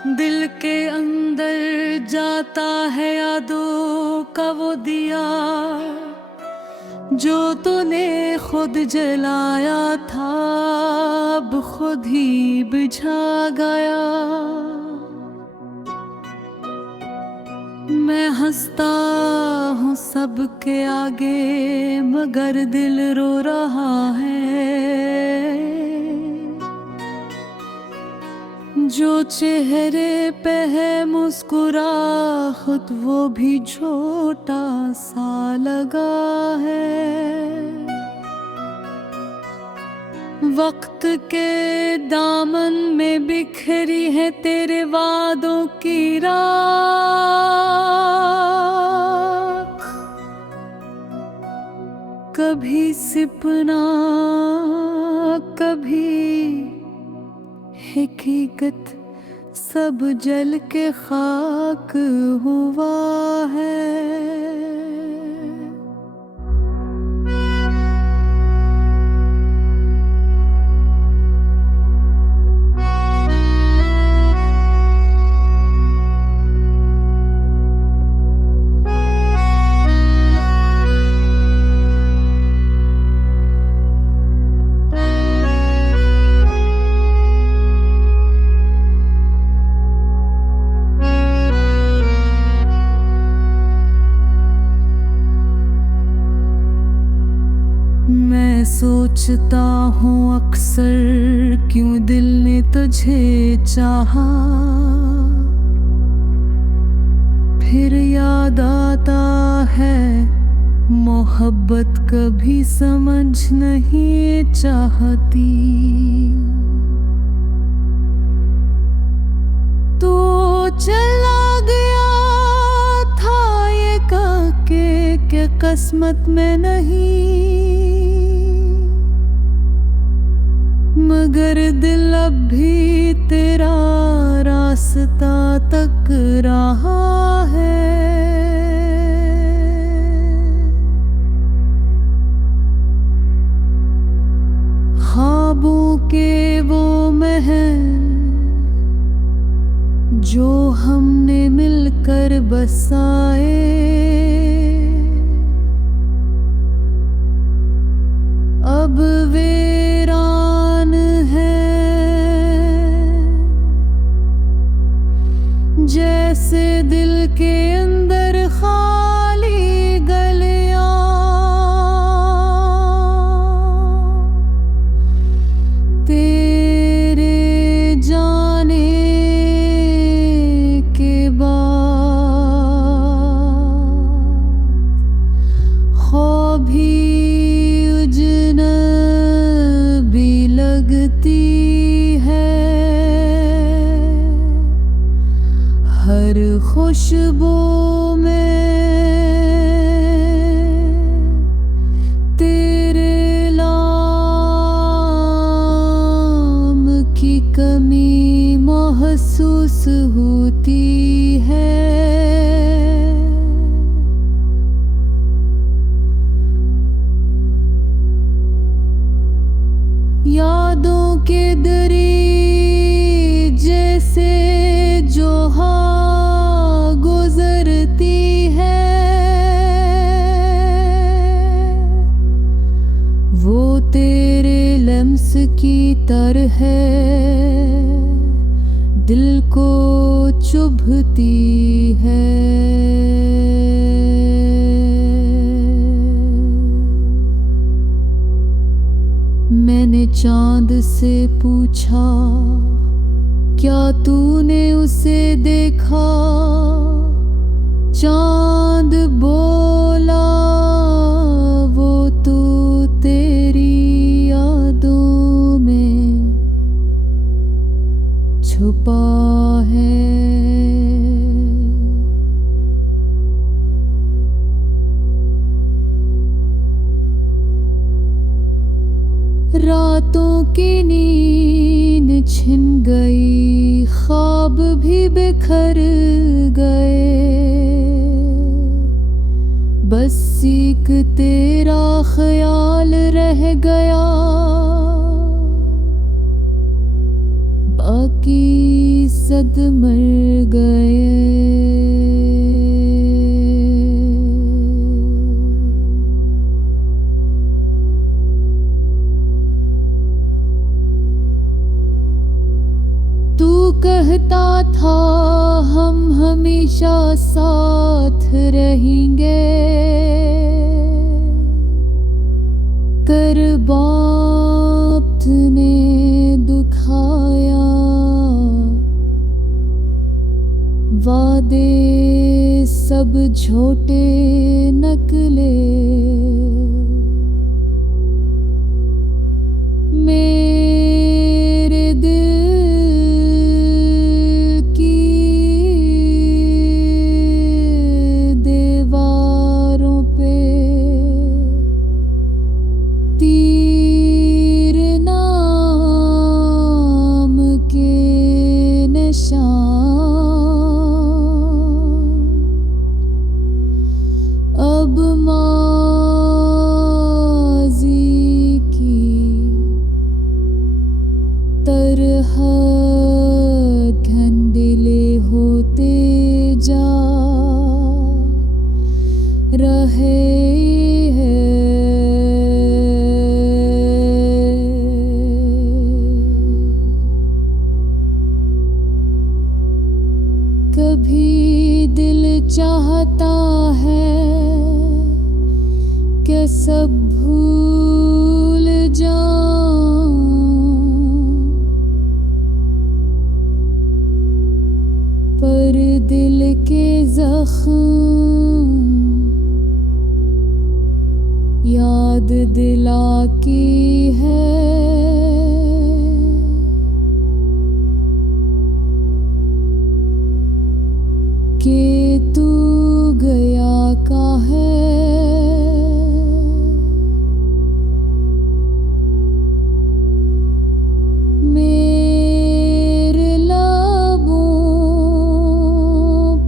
दिल के अंदर जाता है यादों का वो दिया जो तूने खुद जलाया था, अब खुद ही बुझा गया। मैं हंसता हूँ सबके आगे मगर दिल रो रहा है। जो चेहरे पे है मुस्कुराहट वो भी छोटा सा लगा है। वक्त के दामन में बिखरी है तेरे वादों की राख। कभी सपना कभी हकीकत सब जल के खाक हुआ है। मैं सोचता हूँ अक्सर क्यों दिल ने तुझे चाहा, फिर याद आता है मोहब्बत कभी समझ नहीं चाहती। तो चला गया था ये कह के कि किस्मत में नहीं, मगर दिल अब भी तेरा रास्ता तक रहा है। ख्वाबों के वो महल जो हमने मिलकर बसाए, अब वीरान है। जैसे दिल के अंदर खाली गलियां, तेरे जाने के बाद ख्वाब भी अजनबी लगती है। हर खुशबू में तेरे नाम की कमी महसूस होती है। यादों के दरिया से जो गुजरती है, वो तेरे लम्स की तरह दिल को चुभती है। मैंने चांद से पूछा क्या तूने उसे देखा, चांद बोला वो तो तेरी यादों में छुपा है। रातों की नींद छिन गई, ख्वाब भी बिखर गए, बस एक तेरा ख्याल रह गया। बाकी फीसद मर गए। तू कहता था हम हमेशा साथ रहेंगे, कर बात ने दुखाया, वादे सब झूठे नकले, मेरे दिल की दीवारों पे तीर नाम के निशान, अब माज़ी की तरह धंधले होते जा रहे हैं। कभी दिल चाहता है कि सब भूल जाऊं, पर दिल के जख्म याद दिला की है कि तू गया का है। मेरे लबों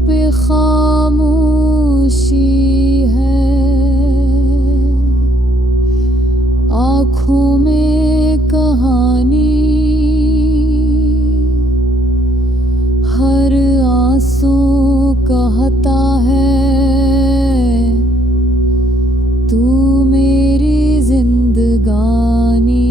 पे खामोशी है, आँखों में कहानी, हर आंसू कहता है तू मेरी जिंदगानी।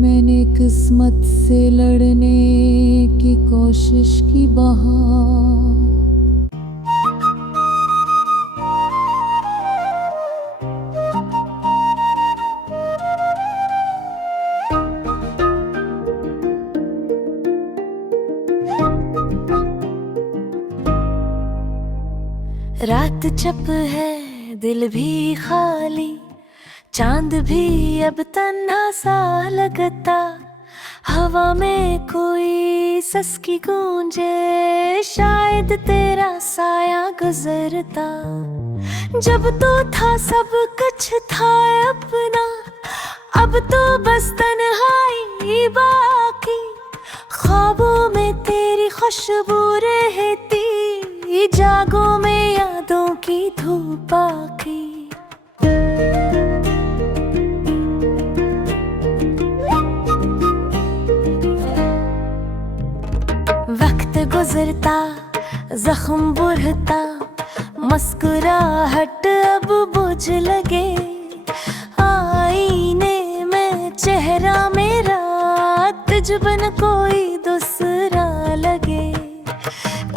मैंने किस्मत से लड़ने की कोशिश की बहार, रात चप है दिल भी खाली, चांद भी अब तन्हा सा लगता, हवा में कोई सस्की गूंजे, शायद तेरा साया गुजरता। जब तो था सब कुछ था अपना, अब तो बस तन्हाई बाकी, ख्वाबों में तेरी खुशबू रहती, जागों में यादों की धूप आकी। वक्त गुजरता जख्म बुढ़ता, मुस्कुराहट अब बुझ लगे, आईने में चेहरा मेरा तुझ बिन कोई दूसरा लगे।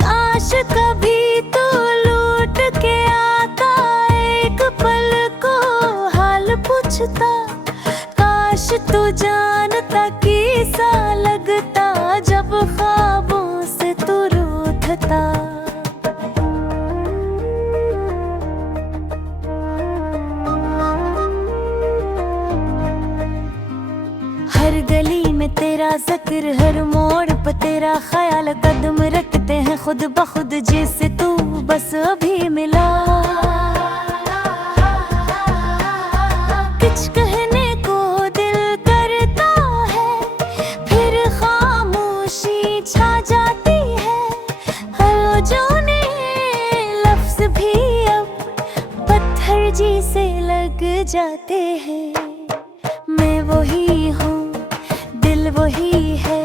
काश कभी तो लौट के आता, एक पल को हाल पूछता, काश तू जानता कैसा लगता जब ख्वाबों से तू रूठता। हर गली में तेरा जिक्र, हर मोड़ पर तेरा ख्याल, कदम रखते हैं खुद ब खुद जैसे तू बस अभी मिला। कुछ कहने को दिल करता है, फिर खामोशी छा जाती है, जो ने लफ्ज भी अब जाते हैं। मैं वही हूँ, दिल वही है,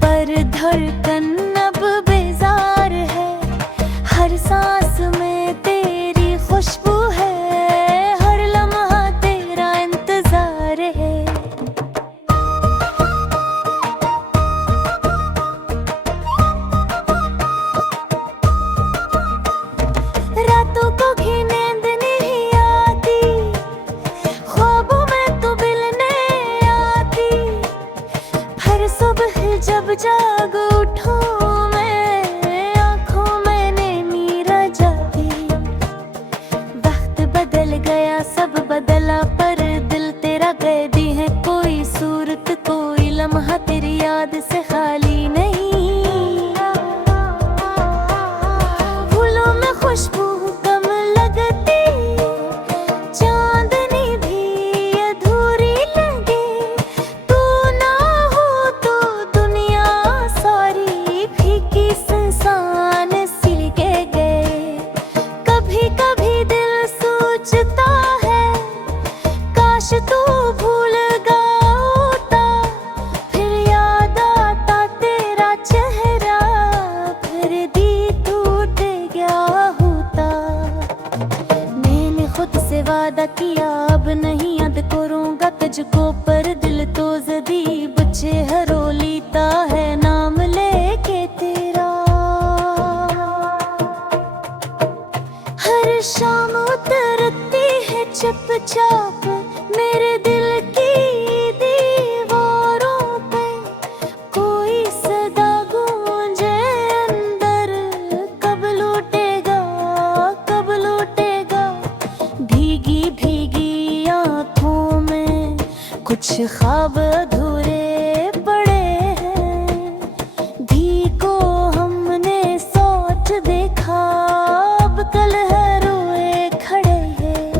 पर धड़कन अब बेजार है। हर सांस में तेरी खुशबू है, हर लम्हा तेरा इंतजार है। रातों को भी नींद नहीं आती, ख्वाबों में तो बिलने आती। हर सुबह जब जाग उठूं मैं, आँखों में नींद आ जाती। वक्त बदल गया, सब बदला, पर दिल तेरा कैदी है। कोई सूरत, कोई लम्हा तेरी याद से खाली नहीं। फूलों में खुशबू कम लगती, चांदनी भी अधूरी लगे। तू ना हो तो दुनिया सारी फीकी सुनसान सी के गए। कभी कभी दिल सोचता है, काश तू भूल गया होता। फिर याद आता तेरा चेहरा, फिर दी टूट गया होता। मैंने खुद से वादा किया, अब नहीं याद करूंगा तुझको, पर दिल तो जदी बच्चे हरो लीता है नाम लेके तेरा। हर शाम उतरती है चुपचाप मेरे दिल की दीवारों पे। कोई सदा गूंजे अंदर, कब लौटेगा, कब लौटेगा। भीगी भीगी आँखों में कुछ ख्वाब अधूरे पड़े हैं। धी को हमने सोच देखा, अब कल है रोए खड़े हैं।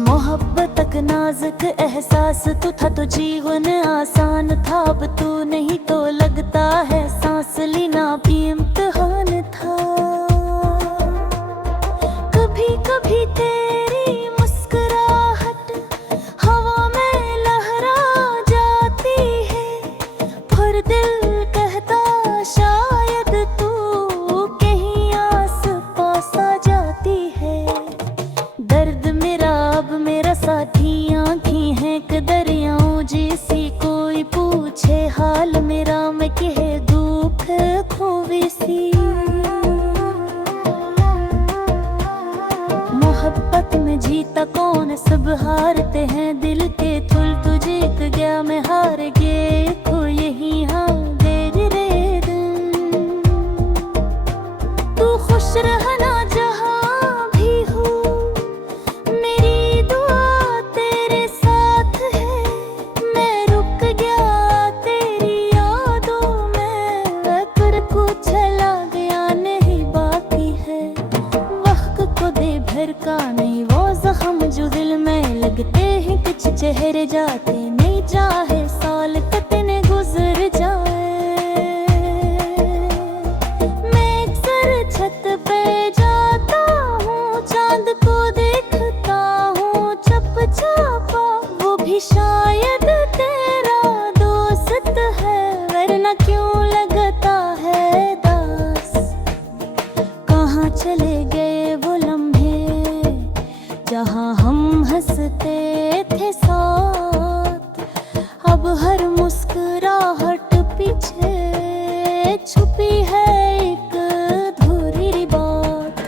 मोहब्बत तक नाजुक एहसास तू था तो जीवन आसान था। अब तू नहीं तो लगता है सांस लेना भी इम्तिहान था। कभी कभी तेरी मुस्कुराहट हवा में लहरा जाती है, पर दिल कहता शायद तू कहीं आस पास आ जाती है। दर्द मेरा अब मेरा साथी, आँखें हैं कि दरियाओं जैसी। कोई पूछे हाल मेरा, मैं कहे दुख खोवी सी। मोहब्बत में जीता कौन, सब हारते हैं दिल के थुल। तू जीत गया मैं हार गया, को यही हाल दे रे दिल। तू खुश रहना जहाँ भी हो, मेरी दुआ तेरे साथ है। मैं रुक गया तेरी यादों में, पर कुछ चला गया नहीं बाकी है। वक्त को दे भर का नहीं वो जख्म जो दिल में लगते हैं। कुछ चेहरे जाते नहीं, चाहे साल कितने गुजर जाए। मैं अक्सर छत पे जाता हूँ, चांद को देखता हूँ चुपचापा। वो भी शायद तेरा दोस्त है, वरना क्यों लगता है दास। कहाँ चले गए वो लम्हे जहाँ हम हंसते थे साथ। अब हर मुस्कुराहट पीछे छुपी है एक अधूरी बात।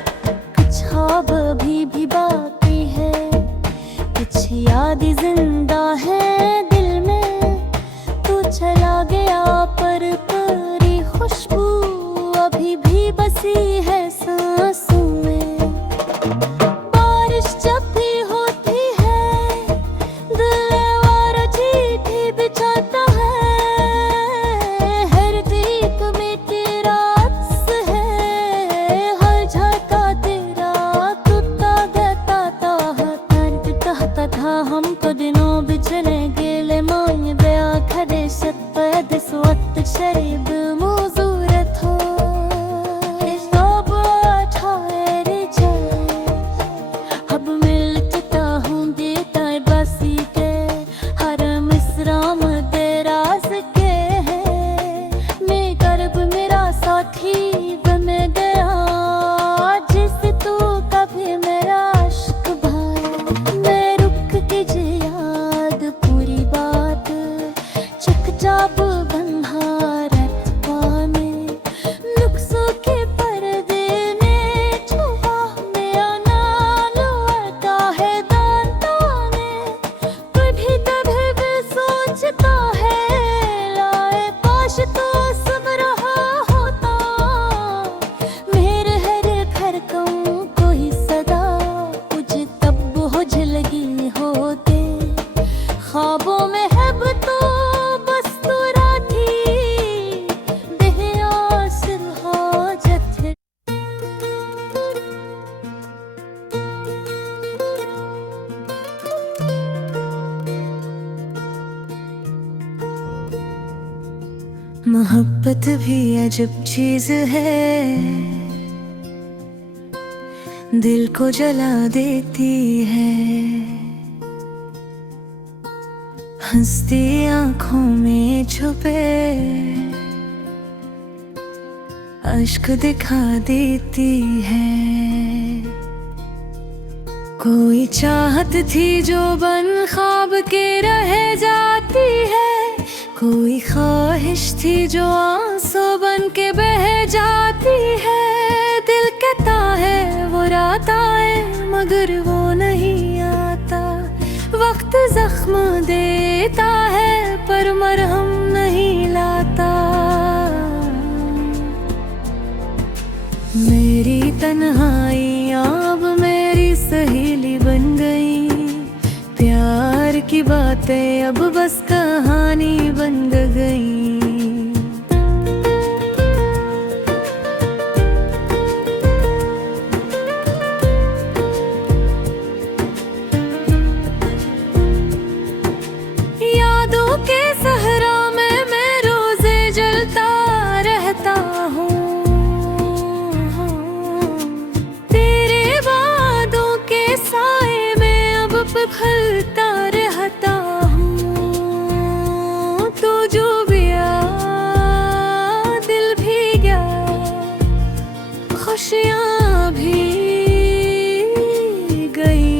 कुछ ख्वाब अभी भी बाकी है, कुछ यादें जिंदा है दिल में। तू चला गया पर तेरी खुशबू अभी भी बसी है सांसों में। बारिश जब भी होती है मोहब्बत भी अजब चीज है, दिल को जला देती है। हंसती आंखों में छुपे अश्क दिखा देती है। कोई चाहत थी जो बन ख्वाब के रह जाती है, कोई ख्वाहिश थी जो आंसू बन के बह जाती है। दिल कहता है वो रात आए मगर वो नहीं आता, वक्त जख्म देता है पर मरहम नहीं लाता। मेरी तन्हाई अब मेरी सहेली बन गई, प्यार की बातें अब बस कहानी बन गई। यादों के सहरा में मैं रोजे जलता रहता हूँ, तेरे वादों के साए में अब पिघलता रहता हूँ। तू जो भी आ दिल भी गया, खुशियाँ भी गई।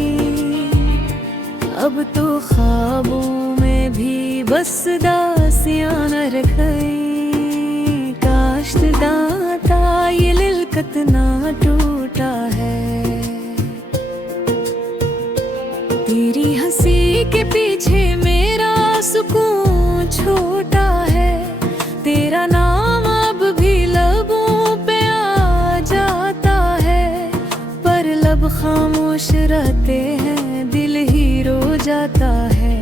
अब तो ख्वाबों में भी बस दासियां न रह गई। काश दाता ये लिलकत ना टूटा है, तेरी हंसी के पीछे मेरा सुकून छोटा है। तेरा नाम अब भी लबों पे आ जाता है, पर लब खामोश रहते हैं दिल ही रो जाता है।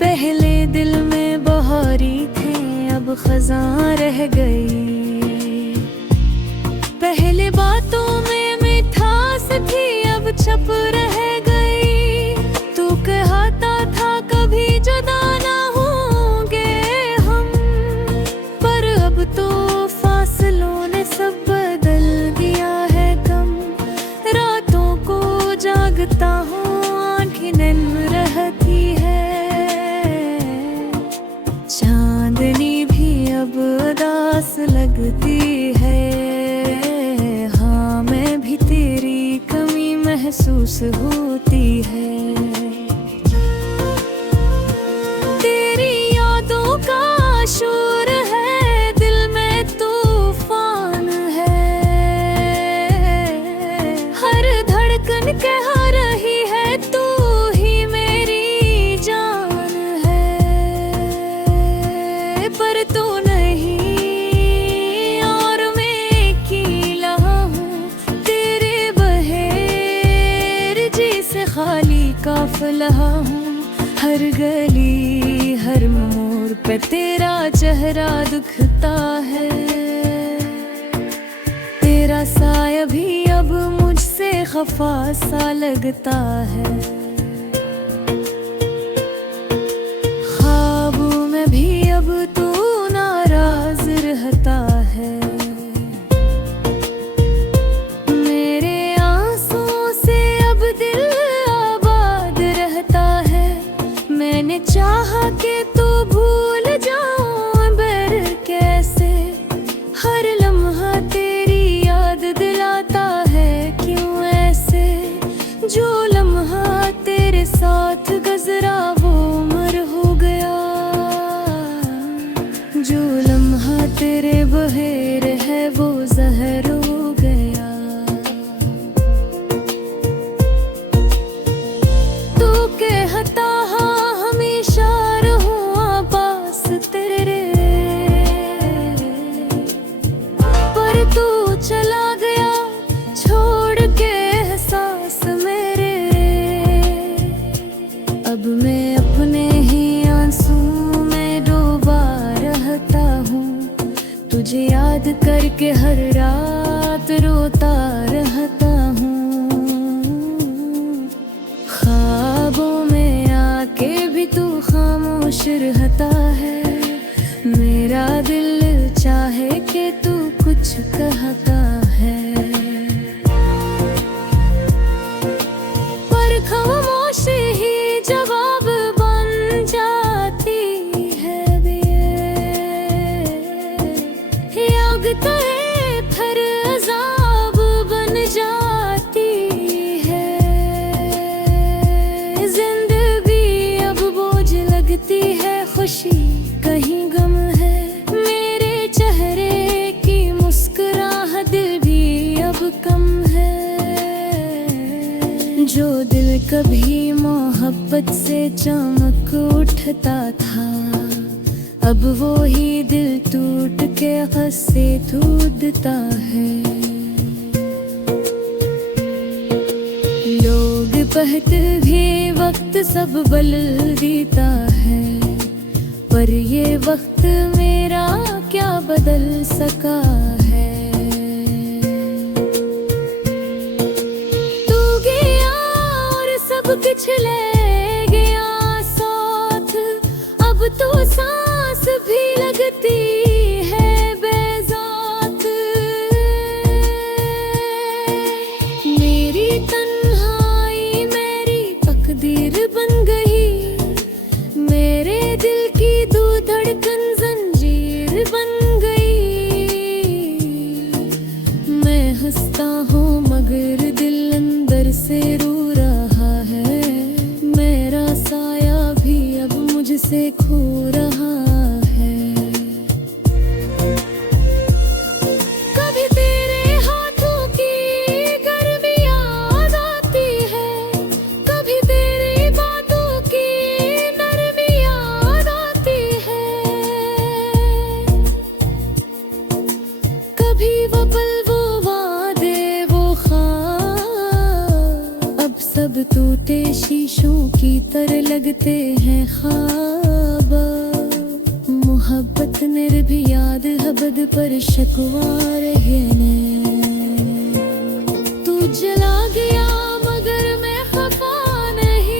पहले दिल में बहारी थे अब खज़ां रह गई, पहले बातों में मिठास थी अब छप रह गई। तू कहता था कभी जुदा ना होंगे हम, पर अब तो फासलों ने सब बदल दिया है गम। रातों को जागता हूँ आँखें नम रहती है, चांदनी भी अब उदास लगती है। हाँ मैं भी तेरी कमी महसूस होती है। तेरी यादों का शोर है दिल में तूफान है, हर धड़कन कह रही है तू ही मेरी जान है। पर तू नहीं और मैं अकेला हूँ, तेरे बहेर जी से खाली काफिला हूँ। हर गली हर मोड़ पे तेरा चेहरा दिखता है, तेरा साया भी अब मुझसे खफा सा लगता है। ख्वाबों में भी अब तू नाराज रहता है, मेरे आंसुओं से अब दिल आबाद रहता है। मैंने चाहा कि तू भूल जाऊं बर कैसे, हर लम्हा तेरी याद दिलाता है क्यों ऐसे। जो लम्हा तेरे साथ गुजरा वो उम्र हो गया, जो लम्हा तेरे जो दिल कभी मोहब्बत से चमक उठता था, अब वो ही दिल टूट के हंसे टूटता है। लोग कहते भी वक्त सब बदल देता है, पर ये वक्त मेरा क्या बदल सका है। तू गया और सब कुछ ले गया साथ, अब तो सांस भी लगती है बेजात। मेरी तन्हाई मेरी तकदीर बन गई, मेरे दिल की दो धड़कन जंजीर बन गई। मैं हंसता हूँ मगर दिल अंदर से रो रहा है, मेरा साया भी अब मुझसे खो रहा है। कभी तेरे हाथों की गर्मी याद आती है, कभी तेरी बातों की नरमी याद आती है। कभी वो पल वो वादे वो ख्वाब, अब सब टूटे शीशों की तरह लगते हैं ख्वाब। मोहब्बत भी याद हबद पर शकवा रहे ने। तू जला गया मगर मैं खफा नहीं,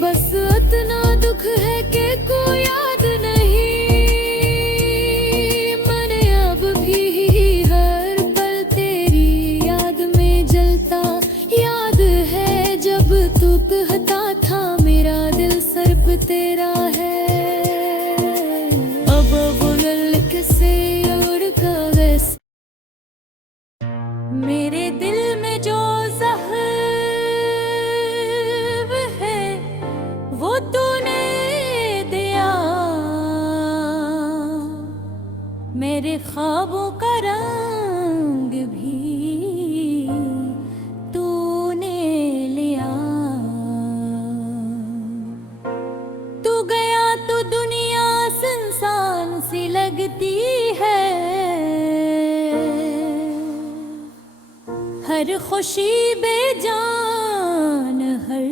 बस इतना दुख है कि कोई याद नहीं। मैंने अब भी हर पल तेरी याद में जलता, याद है जब तू कहता था मेरा दिल सर पे तेरा है। अब वो से उड़ गए मेरे दिल में जो ज़ख्म है वो तूने दिया, मेरे ख्वाबों का रंग भी तूने लिया। तू गया तो दुनिया सुनसान सी लगती है, हर खुशी बेजान हर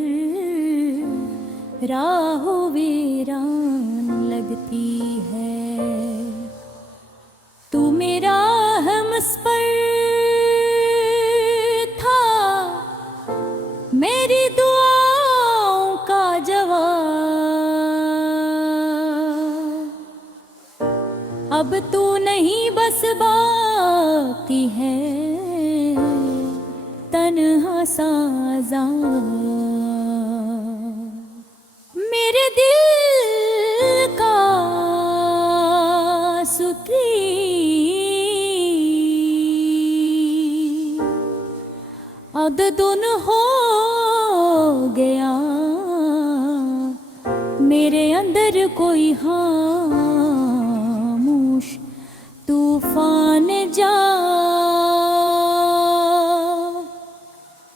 राह वीरान लगती है। तू मेरा हमसफर था, मेरी दुआओं का जवाब। अब तू नहीं बस बाकी है तन्हा साजा। मेरे दिल का सुत्री अददुन हो गया, मेरे अंदर कोई खामोश तूफान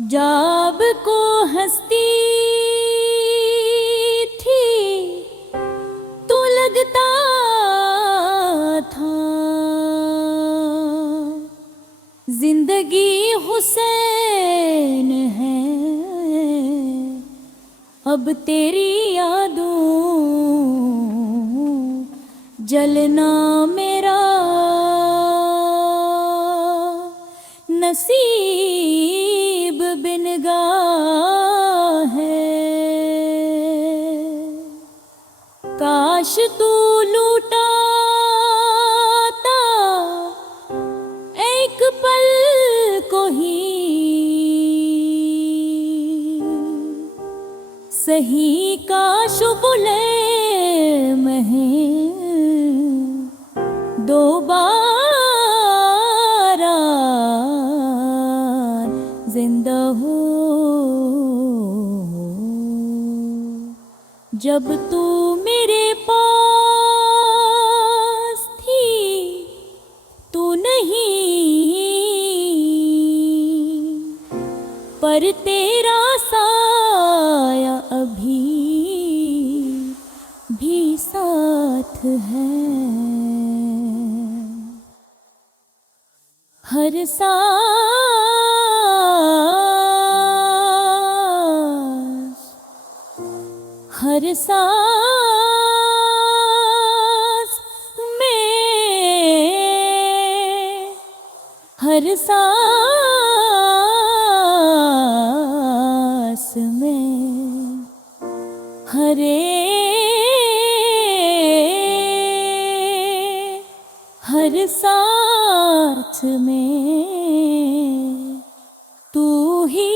जब को हंसती थी तो लगता था जिंदगी हुसैन है। अब तेरी यादों जलना मेरा नसीब बिन गा है। काश तू लूटाता एक पल को ही, सही काश बुले महे दोबारा जिंदा हो। जब तू मेरे पास थी तू नहीं, पर पर तेरा साया अभी भी साथ है। हर सांस में, हर सांस में, हर साथ में तू ही,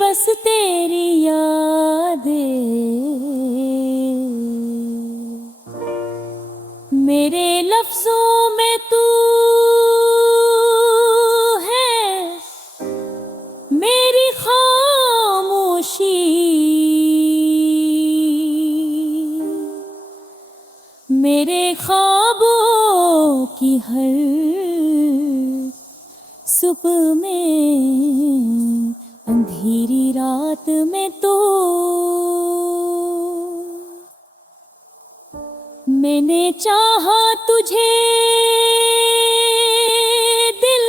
बस तेरी यादें मेरे लफ्जों में तू है, मेरी खामोशी मेरे ख्वाबों की हर सुबह में, अंधेरी रात में तो मैंने चाहा तुझे दिल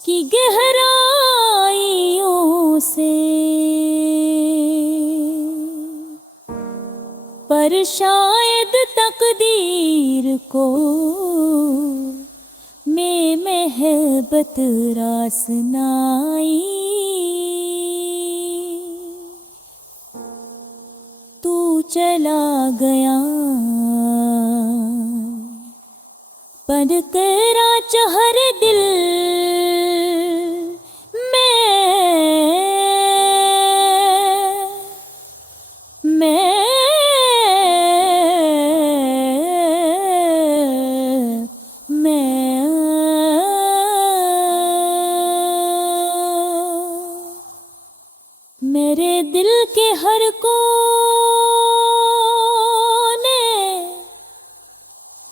की गहराइयों से, पर शायद तकदीर को मैं महबत रास नाई। तू चला गया पर तेरा चहर दिल मेरे दिल के हर कोने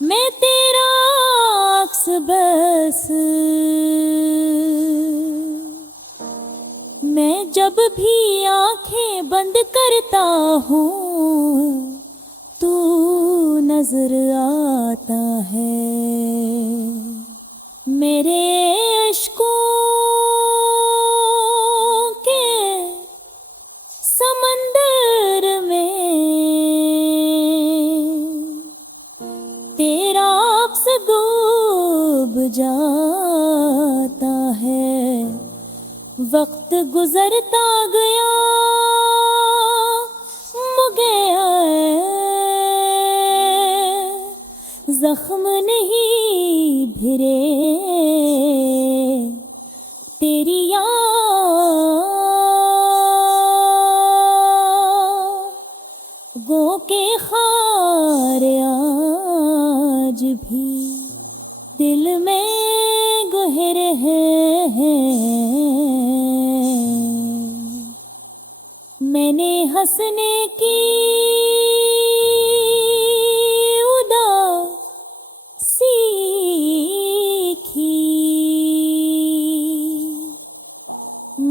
मैं तेरा अक्स बस, मैं जब भी आंखें बंद करता हूँ तू नजर आता है। मेरे अश्कों के समंदर में तेरा अक्स डूब जाता है। वक्त गुजरता गया गया जख्म नहीं भिरे तेरी यादों के खार आज भी दिल में गहर हैं। मैंने हंसने की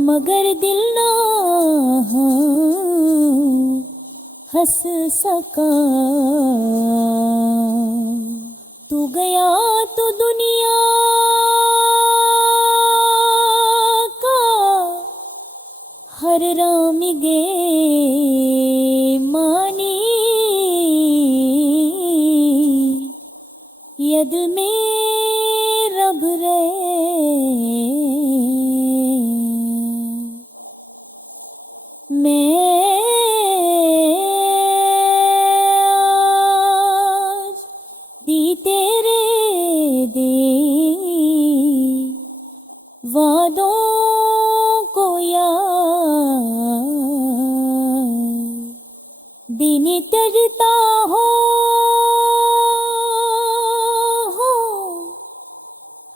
मगर दिल ना हंस सका। तू गया तो दुनिया का हर रामिगे मानी यद में रब रे। मैं आज दी तेरे दे वादों को याद दिन टरता हो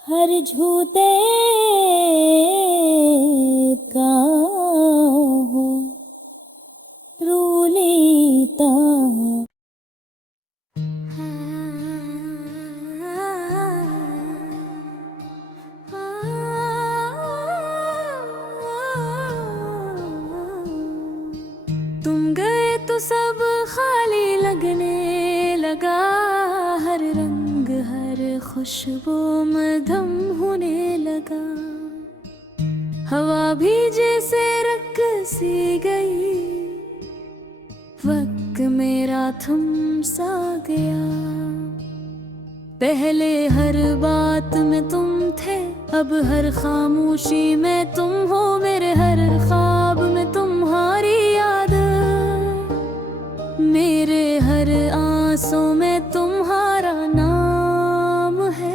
हर झूठे का हो रू लेता। खुशबू में दम होने लगा, हवा भी जैसे रक सी गई, वक्त मेरा थम सा गया। पहले हर बात में तुम थे, अब हर खामोशी में तुम हो, मेरे हर ख्वाब में तुम्हारी याद, मेरे हर आंसू में तुम्हारा नाम है।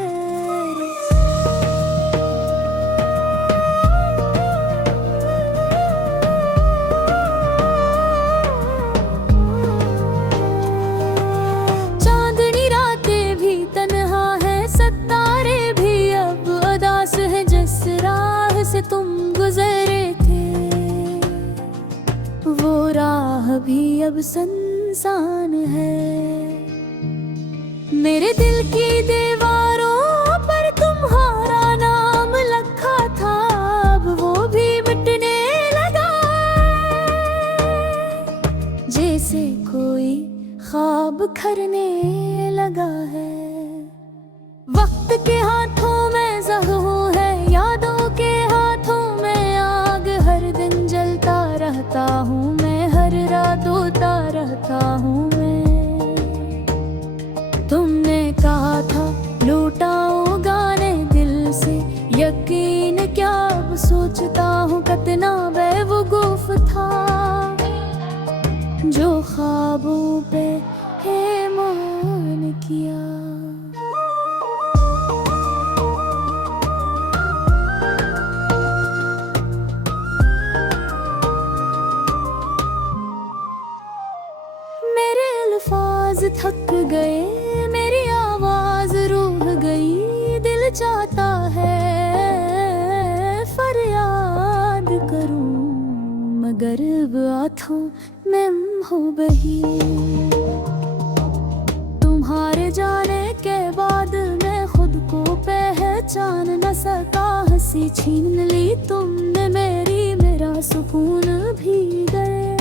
चांदनी रातें भी तन्हा है, सितारे भी अब उदास है, जिस राह से तुम गुजरे थे वो राह भी अब सुनसान है। मेरे दिल की दीवारों पर तुम्हारा नाम लिखा था, अब वो भी मिटने लगा, जैसे कोई ख्वाब खरने लगा है। वक्त के हाथों में ज़हूर है, यादों के हाथों में आग, हर दिन जलता रहता हूँ मैं, हर रात रोता रहता हूँ मैं। तुमने कहा था लौटाओ गाने दिल से, यकीन क्या अब सोचता हूँ कितना बेवकूफ था, जो ख्वाबों पे हैमान किया। मेरे अल्फाज थक गए, मेरी आवाज रूठ गई, दिल चाहता है फरियाद करूं, मगर बातों में हो बही। तुम्हारे जाने के बाद मैं खुद को पहचान न सका, हंसी छीन ली तुमने मेरी, मेरा सुकून भी गए।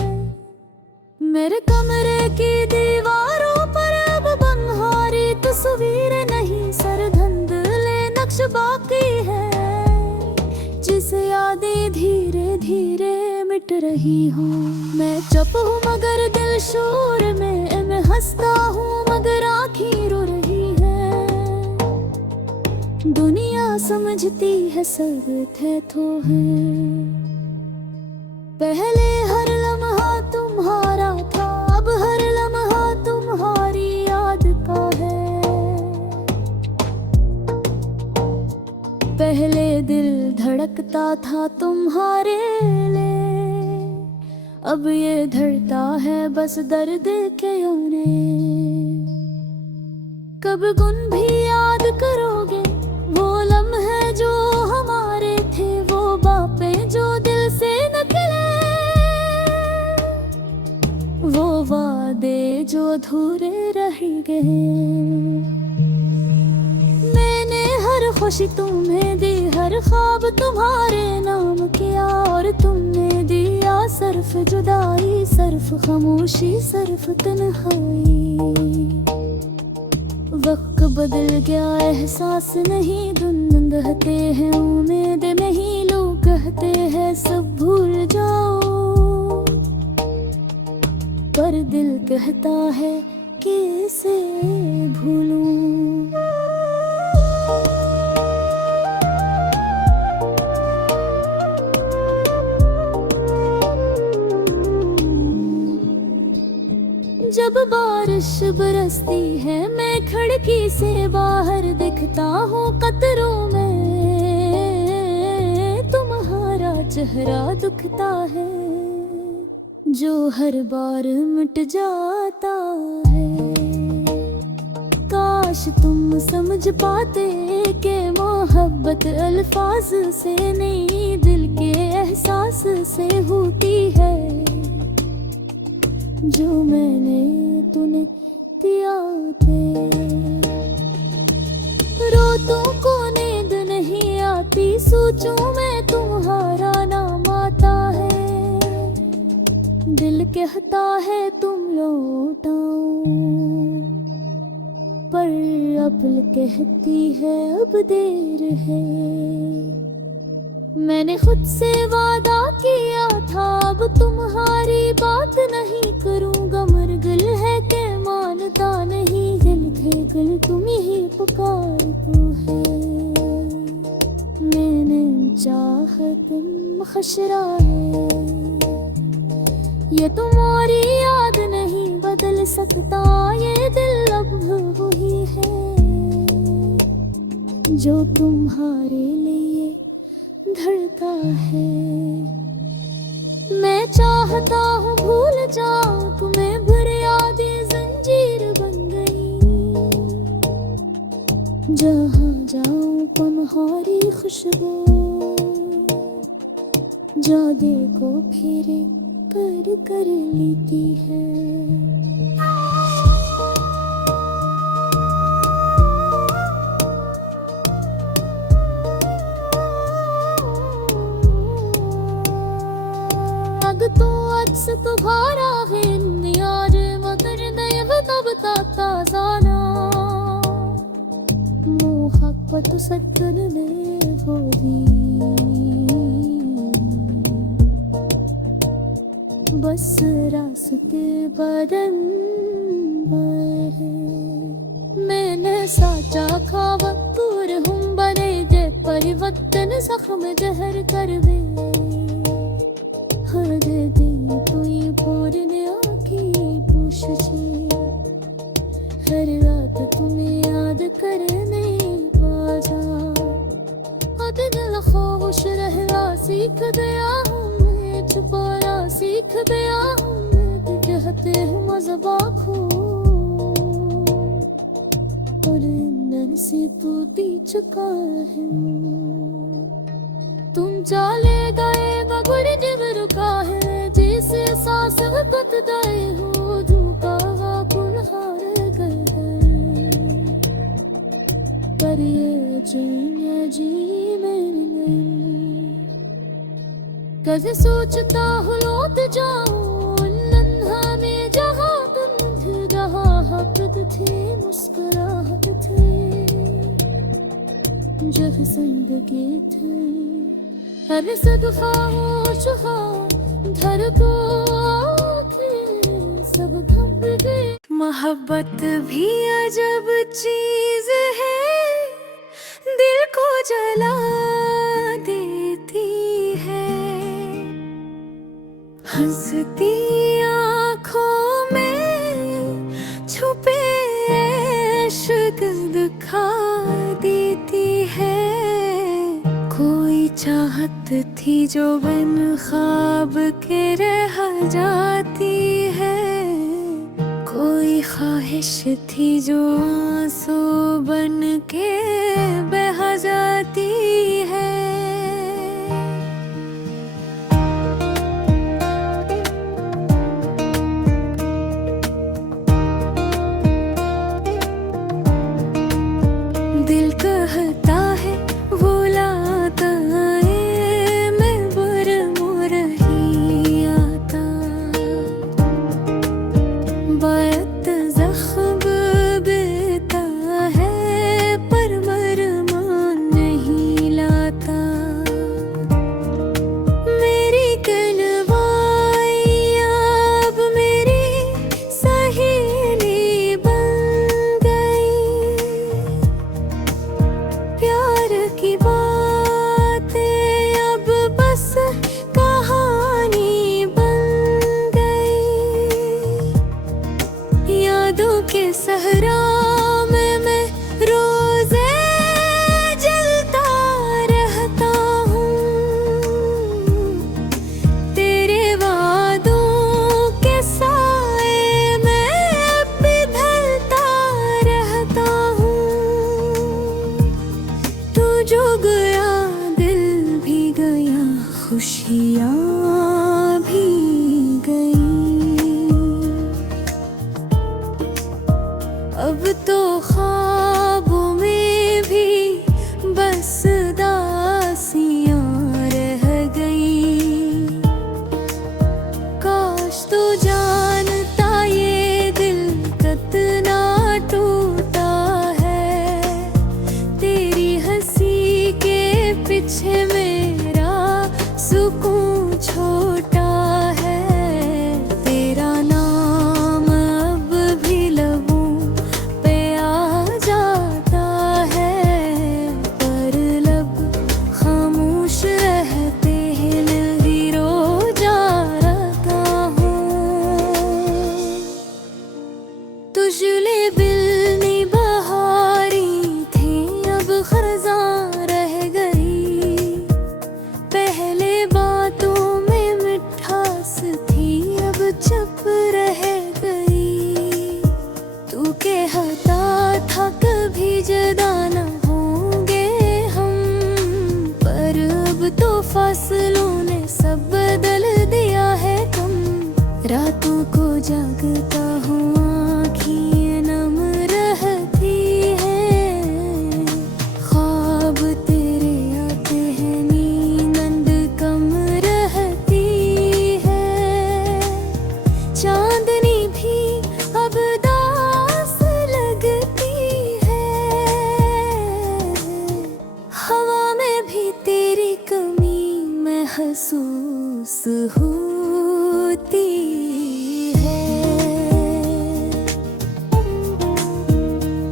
मेरे कमरे की दीवारों पर अब बंहारी तस्वीरें नहीं, सरधंधले नक्श बाकी है, जिसे यादें धीरे धीरे मिट रही हूँ। मैं चुप हूँ मगर दिल शोर में, मैं हंसता हूँ मगर आँखें रो रही है। दुनिया समझती है सब थे तो है, पहले हर लम्हा तुम्हारा था, अब हर लम्हा तुम्हारी याद का है। पहले दिल धड़कता था तुम्हारे लिए, अब ये धड़ता है बस दर्द के यूने। कब गुन भी याद करोगे, वो लम्हे जो हमारे थे, वो बातें जो दिल से निकले, वो वादे जो अधूरे रह गए। मैंने हर खुशी तुम्हें दी, हर ख्वाब तुम्हारे नाम किया, और तुमने दिया सिर्फ जुदाई, सिर्फ खामोशी, सिर्फ तन्हाई। वक्त बदल गया एहसास नहीं, दिन कहते हैं उम्मीद नहीं, लोग कहते हैं सब भूल जाओ, पर दिल कहता है कैसे भूलूं। जब बारिश बरसती है, मैं खिड़की से बाहर दिखता हूँ, कतरों में तुम्हारा चेहरा दुखता है, जो हर बार मिट जाता है। काश तुम समझ पाते कि मोहब्बत अल्फाज से नहीं, दिल के एहसास से होती है, जो मैंने तूने दिया थे। रोतों को नींद नहीं आती, सोचूं मैं तुम्हारा नाम आता है, दिल कहता है तुम लौटाओ, पर अबल कहती है अब देर है। मैंने खुद से वादा किया था अब तुम्हारी बात नहीं करूंगा, मर गल है के मानता नहीं, दिल थे गल तुम ही पुकार तू है। मैंने चाहत खशरा है, ये तुम्हारी याद नहीं बदल सकता, ये दिल अब वही है जो तुम्हारे लिए धड़का है। मैं चाहता हूँ भूल जाऊं तुम्हें, भर यादें जंजीर बन गई। जहाँ जाऊं तुम्हारी खुशबू, जो देखो फेरे कर लेती है। तो अक्स तुम्हारा है यार मगर नहीं बताता जाना, मोहब्बत सत्तन ने होगी बस रास्ते बदन है। मैंने साचा खावा दूर हम बने दे परिवर्तन जख्म जहर कर दे। हर दिन कोई पूरने आँखी पूछ छे, हर रात तुम्हें याद करने बाजा। दिल खामोश रहना सीख गया हूँ मैं, छुपाना सीख गया हूँ मैं, कि कहते हैं मज़बा खो और ईंधन से टूटी चुका है। तुम चले गए मगर जब रुका है, जैसे सांस बददाए हो झुका कुल हार गए। पर ये जी मैंने कैसे सोचता हूँ लौट जाऊं नन्हा में जहाँ तुम थे, जहाँ हक़ थे मुस्कुराहट थे, जब जिंदगी थी। हर सदफा होशहा धर को आँखें सब घब गए। मोहब्बत भी अजब चीज है, दिल को जला देती है। हंसती आँखों में छुपे इश्क दिखा देती है। कोई चाहत थी जो बिन ख्वाब के रह जाती है, कोई ख्वाहिश थी जो आंसू बन के बह जाती है। दिल कहता है वो लाता है, मैं बुर ही आता। बात जख्म बेता है पर मरमान नहीं पीछे मेरा सुकून छोटा है। तेरा नाम अब भी लबों पे आ जाता है, पर लब खामोश रहते हैं, नहीं रो जाता हूँ। तुझले बिलनी बहारी थी, अब खरजां रह गई। पहले बातों में मिठास थी, अब चुप रह गई। तू कहता था कभी जुदा न होंगे हम, पर अब तो फासलों ने सब बदल दिया है कम। रातों को जागता हूँ, आँखें नम रहती हैं। ख्वाब तेरे आते हैं, नींद कम रहती है। चांदनी भी अब दास लगती है, हवा में भी तेरी कमी महसूस होती है।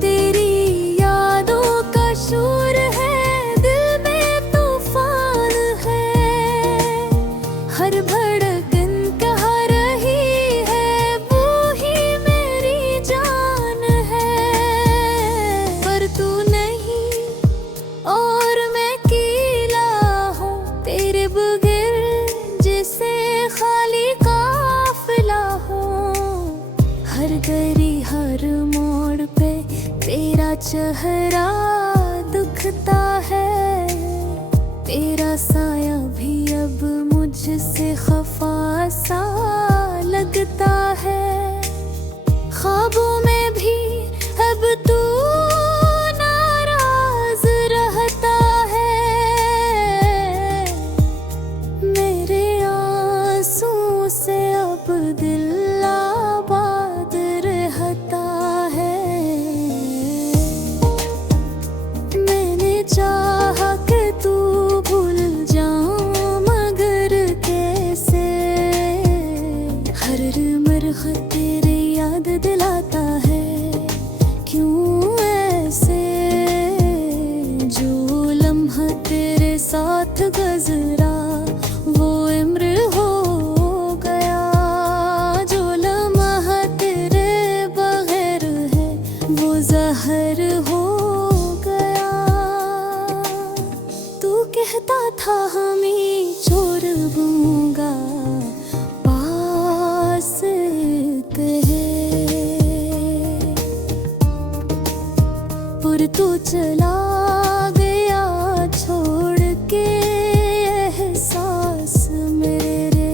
तेरी यादों का शोर है, दिल में तूफान है। हर धड़कन कह रही है, वो ही मेरी जान है। पर तू नहीं और मैं अकेला हूँ, तेरे बगैर जैसे खाली काफिला हो। हर गली हर मोड़ पे तेरा चेहरा दुखता है। तेरा साया भी अब मुझसे खफा सा लगता है। ख्वाबों में भी अब तू नाराज रहता है। मेरे आंसू से अब दिल आबाद रहता है। मैंने चाहा कि तू भूल जाऊं, मगर कैसे। हर मरह तेरी याद दिलाता है, क्यों ऐसे। जो लम्हा तेरे साथ गुजरा वो इम्र हो गया। जो लम्हा तेरे बगैर है वो जहर हो गया। तू कहता था हमें छोड़ दूंगा, पास कहे। पर तू चला गया छोड़ के एहसास मेरे।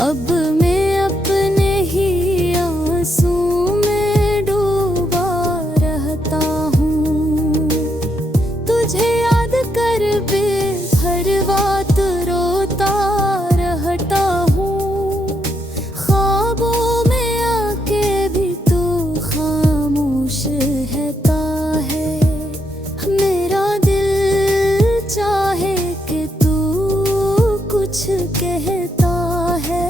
अब मैं अपने ही आंसू में डूबा रहता हूँ। तुझे याद कर बेघर बात रोता रहता हूँ। ख्वाबों में आके भी तू खामोश रहता है। मेरा दिल चाहे कि तू कुछ कहता है,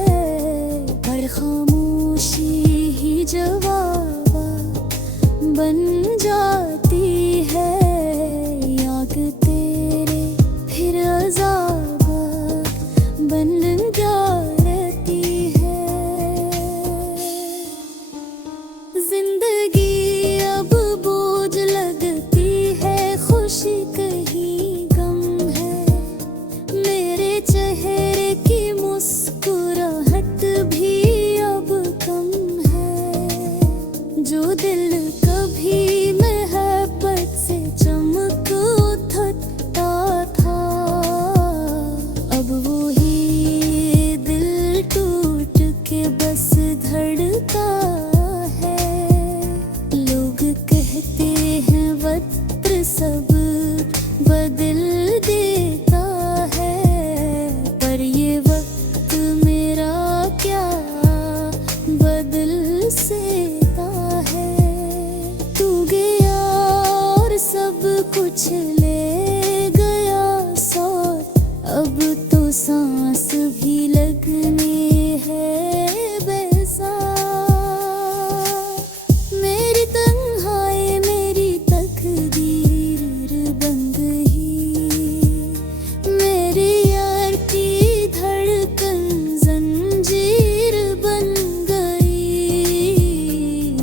पर खामोशी ही जवाब बन जाती है। याद तेरे फिर अज़ाब बन जाती है। जिंदगी अब बोझ लगती है, खुशी कहीं गम है। मेरे चेहरे की मुस्कुराहट भी अब कम है। जो दिल कभी मोहब्बत से चमक उठता था, अब वो ही दिल टूट के बस धड़का है। लोग कहते हैं वक्त सब बदल देता है, पर ये वक्त मेरा क्या बदल सेता है। तू गया और सब कुछ बन गई, मेरी यार की धड़कन जंजीर बन गई।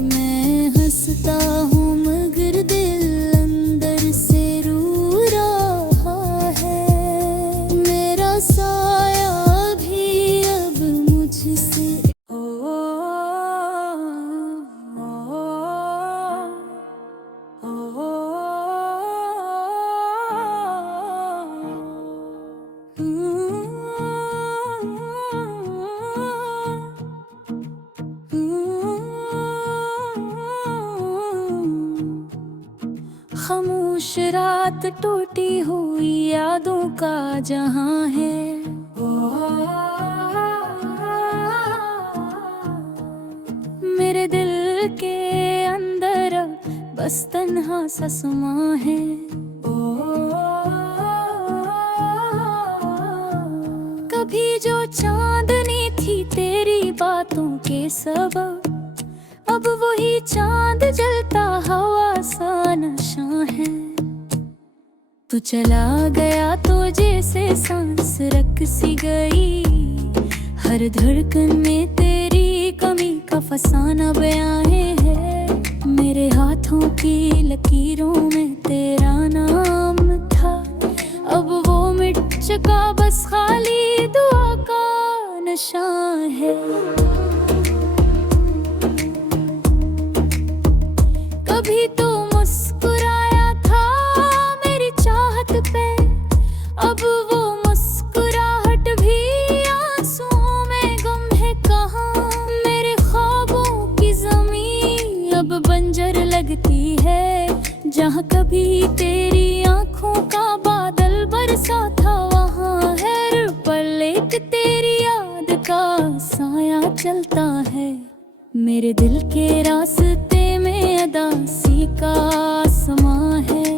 मैं हंसता हूँ मगर दिल अंदर से रो रहा है, मेरा साया भी अब मुझसे खामोश रात टूटी हुई यादों का जहां है। मेरे दिल के अंदर बस तन्हा सा समा है। कभी जो चांदनी थी तेरी बातों के सबब, अब वही चांद जलता हवा सा नशा है। तू चला गया तो जैसे सांस रक सी गई, हर धड़कन में तेरी कमी का फसाना बयां है। मेरे हाथों की लकीरों में तेरा नाम था, अब वो मिट चुका बस खाली दुआ का नशा है। कभी तो मुस्कुराया था मेरी चाहत पे, अब वो मुस्कुराहट भी आंसुओं में गम है कहाँ। मेरे ख्वाबों की ज़मीन अब बंजर लगती है, जहाँ कभी तेरी आंखों का बादल बरसा था वहाँ हर पल एक तेरी याद का साया चलता है। मेरे दिल के रास्ते में अदासी का समा है।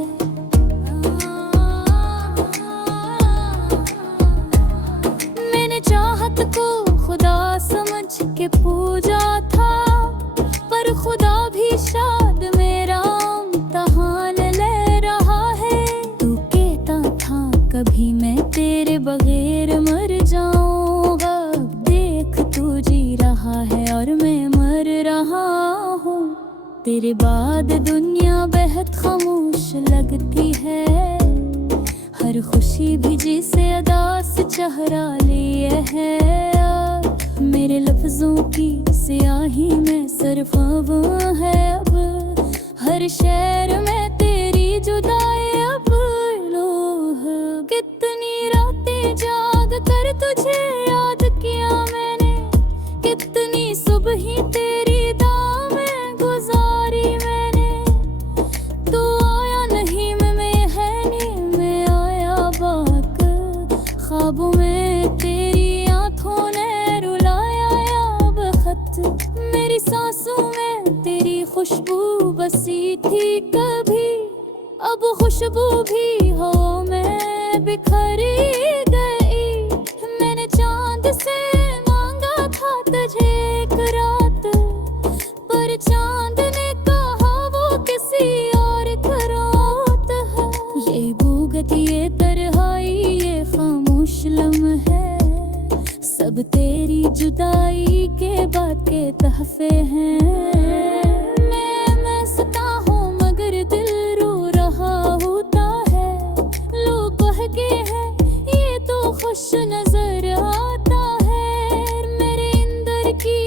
मैंने चाहत को खुदा समझ के पूजा था, पर खुदा भी शायद मेरा इम्तिहान ले रहा है। तू कहता था कभी मैं तेरे बगैर मर जाऊंगा, देख तू जी रहा है और मैं मर रहा हूँ। तेरे बाद दुनिया बेहद खामोश लगती है, हर खुशी भी जिसे अदास चेहरा लिए है। मेरे लफ्जों की स्याही में सिर्फ वो है अब, हर शहर में तेरी जुदाई अब लोह। कितनी रातें जाग कर तुझे याद किया मैंने, कितनी सुबह तेरी दामें गुजारी मैंने। तू आया नहीं मैं है नहीं मैं आया बाक, ख्वाबों में तेरी आंखों ने रुलाया या बखत। मेरी सांसों में तेरी खुशबू बसी थी कभी, अब खुशबू भी हो मैं बिखरी गई। मैंने चांद से मांगा था तुझे एक रात, पर चांद ने कहा वो किसी और का रात है। ये भूगत ये तन्हाई ये खामोश लम्हे, सब तेरी जुदाई के बाद के तहफे हैं। मैं मस्ता हूँ मगर दिल रो रहा होता है, लोग कहते हैं ये तो खुश नजर आता है। मेरे अंदर की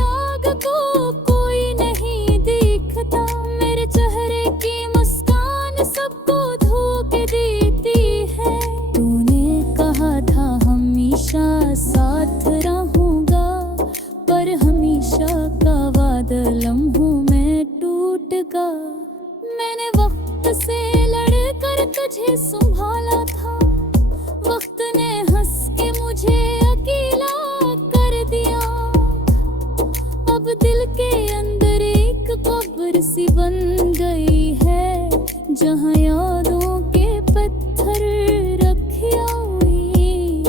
आग को कोई नहीं देखता, मेरे चेहरे की मुस्कान सबको धोखे देती है। तूने कहा था हमेशा साथ रहूंगा, पर हमेशा का वादा लम्हों में टूट गया। मैंने वक्त से लड़कर तुझे संभाला था, वक्त ने हंस के मुझे अकेला कर दिया। अब दिल के अंदर एक कब्र सी बन गई है, जहाँ यादों के पत्थर रखिया हुई।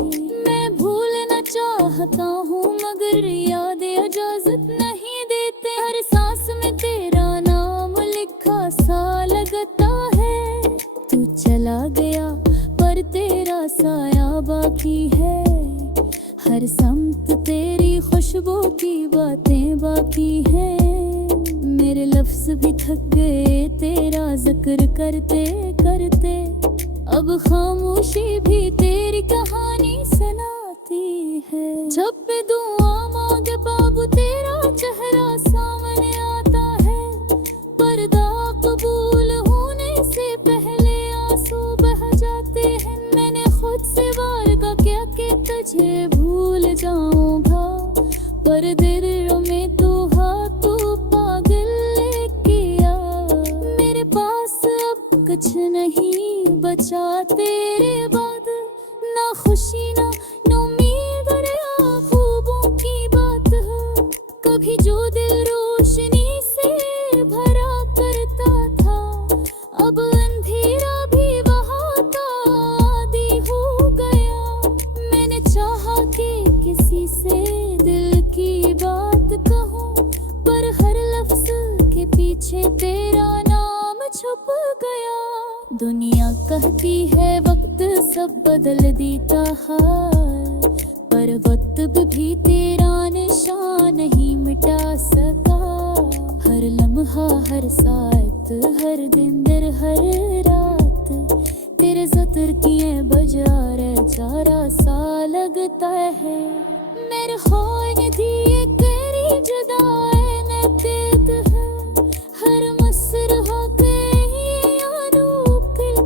मैं भूलना चाहता हूँ मगर यादें इजाजत नहीं देते, हर सांस में तेरा नाम लिखा सा लगता है। तू चला गया पर तेरा साया बाकी है। हर समत तेरी खुशबू की बातें बाकी हैं। मेरे लफ्ज भी थक गए तेरा जिक्र करते करते, अब खामोशी भी तेरी कहानी सुनाती है। जब भी दुआ मांगे बाबू तेरा चेहरा सामने आता है, पर्दा कबूल होने से पहले आंसू बह जाते हैं। मैंने खुद से वादा किया कि तुझे भूल जाऊंगा, पर दिल में तो तू पागल किया। मेरे पास अब कुछ नहीं बचा तेरे बाद, ना खुशी ना उम्मीद या ख्वाबों की बात है। कभी जो दिल रोशनी से भरा करता था, अब अंधेरा भी वहाँ का आदी हो गया। मैंने चाहा कि किसी से दिल की बात कहूँ, पर हर लफ्ज के पीछे तेरा नाम छुप गया। दुनिया कहती है वक्त सब बदल देता है, पर वक्त भी तेरा निशान नहीं मिटा सका। हर लम्हा हर साथ हर दिन दर हर रात, तेरे ज़िक्र किए बजा रह चारा सा लगता है। मेरे ख्वाहिश थी ये तेरी जुदाई न देख है, हर मसरहा के यारों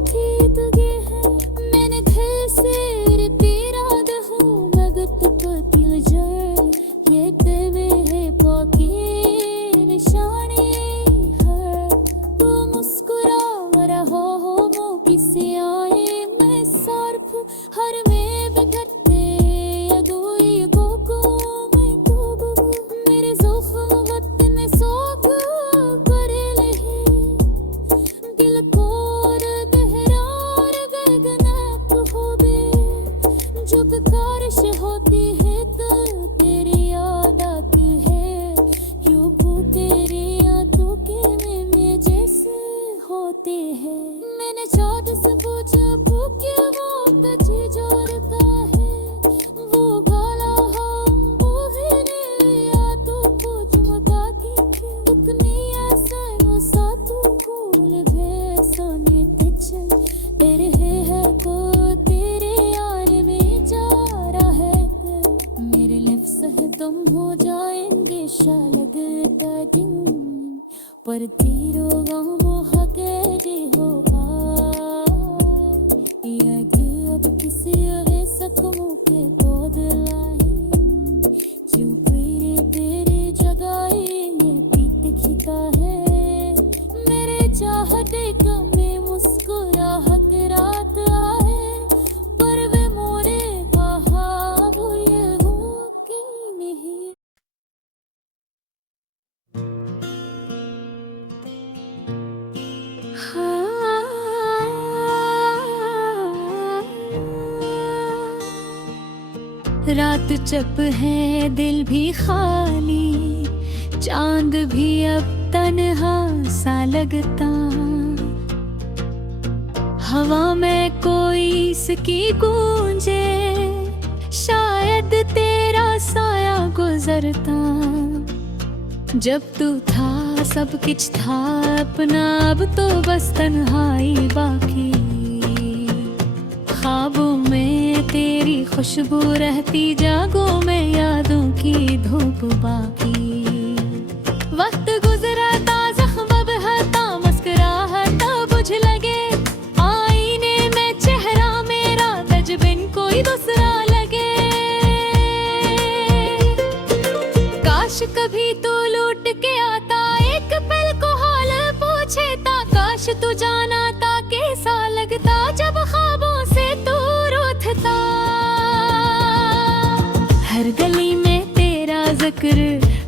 खींच गए हैं। मैंने दिल से तेरा दहू मगत को दिल जाए, ये तेरे है बाकी निशानी है। तो मुस्कुरा रहा हो किसी आए मैं सार्फ, हर में बिगड़ते अदोई को मैं तो मेरे ज़ोख़ वक्त में सोग करे लहे। दिल को गहरार बेगनाक हो बे, जो कारश होती है तो तेरी याद आती है। यूं तेरी यादों के में जैसे होते हैं। मैंने चाँद से पूछा क्या वो तुझे जोड़ता है, वो काला वो है या तो कुछ मताती उतनी ऐसा नो सातू कूल भे सोने तिचल तेरे है को तेरे यार में जा रहा है। मेरे लिप्स है तुम हो जाएंगे शा लगता दिन, पर तेरो गाँव हकेरी होगा। या कि अब किसी है सकमों के गोद लाई, जो तेरे जगाएंगे पीत खीता है। मेरे चाहते कमे मुस्कुराहट रात आए, पर वे मोरे ख्वाब ये हो कि नहीं। रात चप है दिल भी खाली, चांद भी अब तन्हा सा लगता। हवा में कोई इसकी गूंजे, शायद तेरा साया गुजरता। जब तू था सब कुछ था अपना, अब तो बस तन्हाई बाकी। ख्वाबों में तेरी खुशबू रहती, जागों में यादों की धूप बाकी। वक्त गुजरता ज़ख्म बहता, मुस्कुराहटा बुझ लगे। आईने में चेहरा मेरा तजबिन कोई दूसरा लगे। काश कभी तू लौट के आता, एक पल को हाल पूछता। काश तू जाना था कैसा लगता जब ख्वाबों से तू रूठता। हर गली में तेरा जिक्र,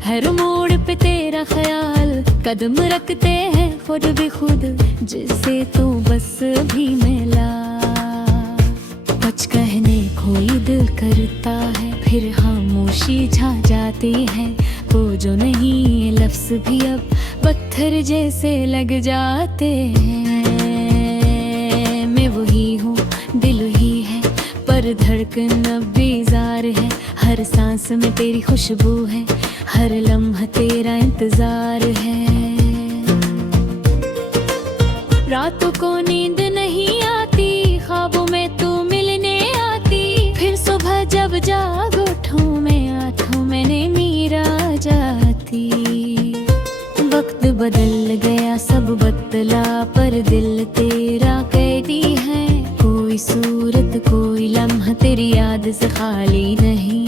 हर मोड़ पे तेरा ख्याल। कदम रखते हैं खुद भी खुद, जिससे तू बस भी मिला। कुछ कहने कोई दिल करता है, फिर खामोशी छा जाती है। वो जो नहीं लफ्ज़ भी अब पत्थर जैसे लग जाते हैं। मैं वही सांस में तेरी खुशबू है, हर लम्हा तेरा इंतजार है। रातों को नींद नहीं आती, ख्वाबों में तू मिलने आती, फिर सुबह जब जाग उठूं मैं, आंखों मैंने मीरा जाती। वक्त बदल गया सब बदला, पर दिल तेरा कैदी है। कोई सूरत कोई लम्हा तेरी याद से खाली नहीं।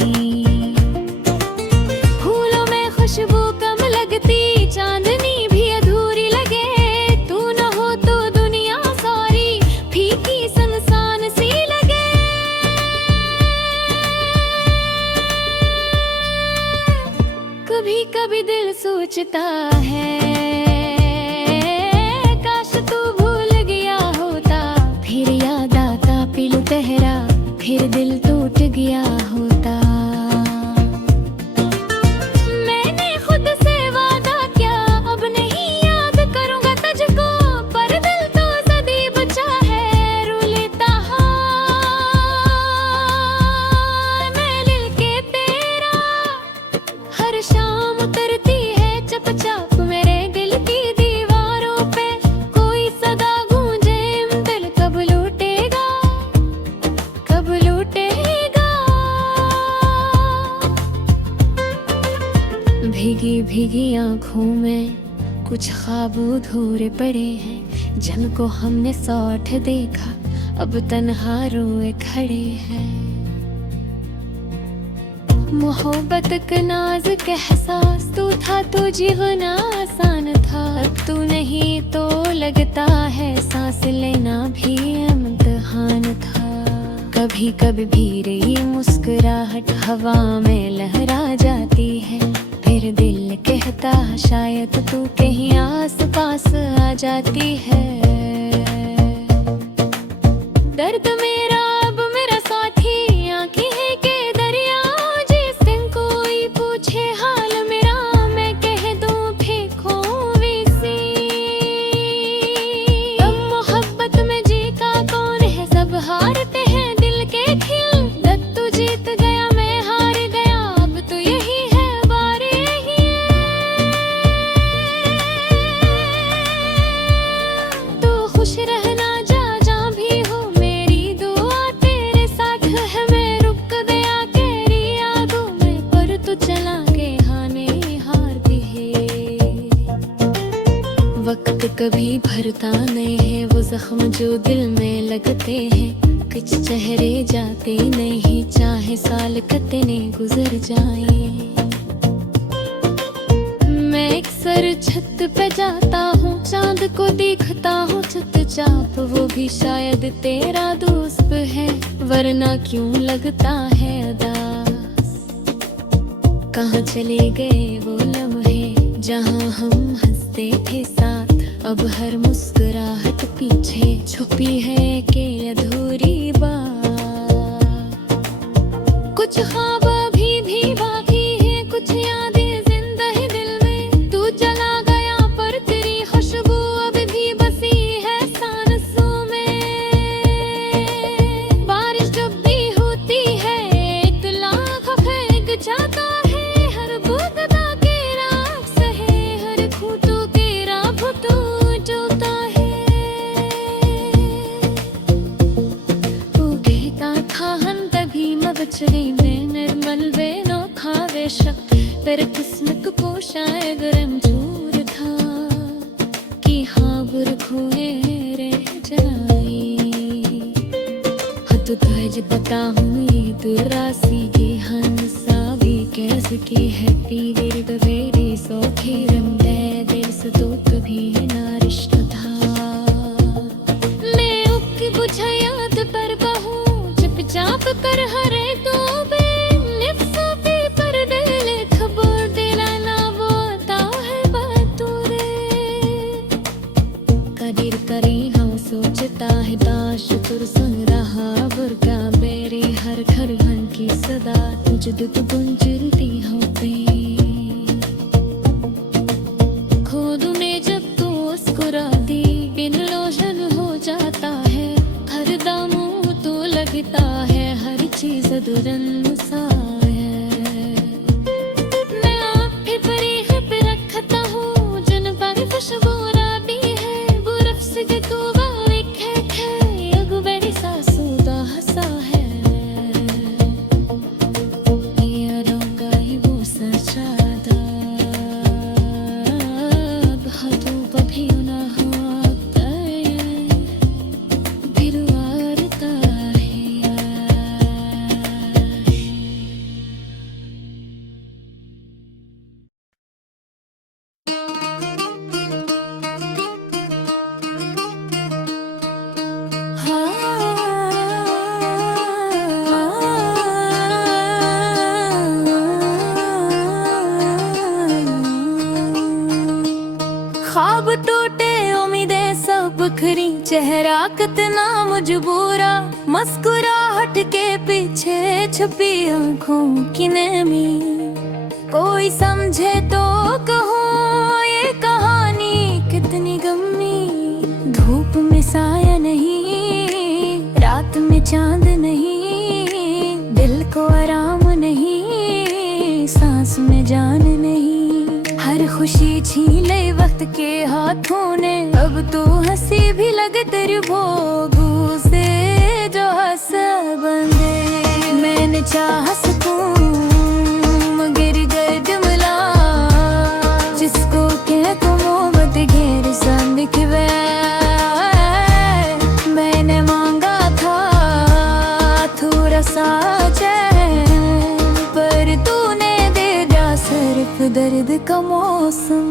फूलों में खुशबू कम लगती, चांदनी भी अधूरी लगे, तू न हो तो दुनिया सारी फीकी सुनसान सी लगे। कभी कभी दिल सोचता है, काश तू भूल गया होता, फिर याद आता पिलू तेरा, फिर दिल टूट गया होता। मैंने खुद से वादा किया, अब नहीं याद करूंगा तुझको, पर दिल तो सदी बचा है, रो लेता मैं लिल के तेरा। हर शाम उतरती है चुपचाप मेरे दिल की दीवारों पे, कोई सदा गूंजे दिल कब लूटेगा, कब लूटेगा। भीगी भीगी आंखों में कुछ ख्वाब अधूरे पड़े हैं, जिनको हमने सौठ देखा अब तन्हा रोए खड़े हैं। मोहब्बत का नाज़ुक एहसास तू था तो जीना आसान था, अब तू नहीं तो लगता है सांस लेना भी इम्तिहान था। कभी कभी भी रही मुस्कुराहट हवा में लहरा जाती है, फिर दिल कहता शायद तू कहीं आस पास आ जाती है। दर्द मेरा अब मेरा साथी, आंखें है के दरिया, जिस दिन कोई पूछे हाल मेरा, मैं कह दूं फेंको वीसी। अब मोहब्बत में जीता कौन है, सब हारते हैं दिल के खेल, तू जीत गया मैं हार गया, अब तो यही है बारी यही है। तो खुश रहना जा जहाँ भी हो, मेरी दुआ तेरे साथ है। मैं रुक गया तेरी यादों में, पर तू चला के हाने हारती है। वक्त कभी भरता नहीं है वो जख्म जो दिल में लगते हैं, कुछ चेहरे जाते नहीं चाहे साल कितने गुजर जाए। मैं अक्सर छत पे जाता हूँ, चांद को देखता हूँ चुपचाप, वो भी शायद तेरा दोस्त है, वरना क्यों लगता है उदास। कहाँ चले गए वो लम्हे जहाँ हम हंसते थे साथ, अब हर मुस्कुराहट पीछे छुपी है कि अधूरी बात। कुछ ख्वाब अभी भी बाकी है, कुछ यादें जिंदा है दिल में, तू चला गया पर तेरी खुशबू अब भी बसी है सांसों में। बारिश जब भी होती है एक लाख फेंक जाता है, हर बूंद के राख सहे, हर खूंटों के राह तो जोता है। वो कहता था हम तभी मगचरी में निर्मल वे नोखा वे शक, पर किस्मत को शायद रंजूर था कि हाँ बुरखुए रह जाई। तो तुझ बताऊं ईद रासी की हंसावी कैसे की है पीर बवेरी सोखी रंबे दिल से तो कभी ना रिश्ता था। मैं उक बुझा याद पर बहूं चुपचाप कर हरे तो बे निफ्सों पे पर दिल खबर दिलाना वो आता है बातूरे। कदीर करी हम सोचता है दाश तुर सुन रहा बुरका बेरी हर घर घन की सदा, तुझ दुख गुंजलती हो पे खुद ने जब तू मुस्कुरा दी, इन लोशन हो जाता है हर दामों तो लगता है, हर चीज दुरन सा है। चेहरा कितना मजबूरा, मुस्कुराहट के पीछे छुपी आंखों की नमी। कोई समझे तो कहो ये कहानी कितनी गमी। धूप में साया नहीं, रात में चांद नहीं, दिल को आराम नहीं, सांस में जान नहीं। हर खुशी छीन ले वक्त के हाथों ने, अब तो हंसी भी लगे तेरे भोगों से जो हंस बंदे। मैंने चाह सकूं मगर गर्द मिला, जिसको कह को मोहब्बत घेर संदिख वे। मैंने मांगा था थोड़ा सा चैन, पर तूने दे दिया सिर्फ दर्द का मौसम।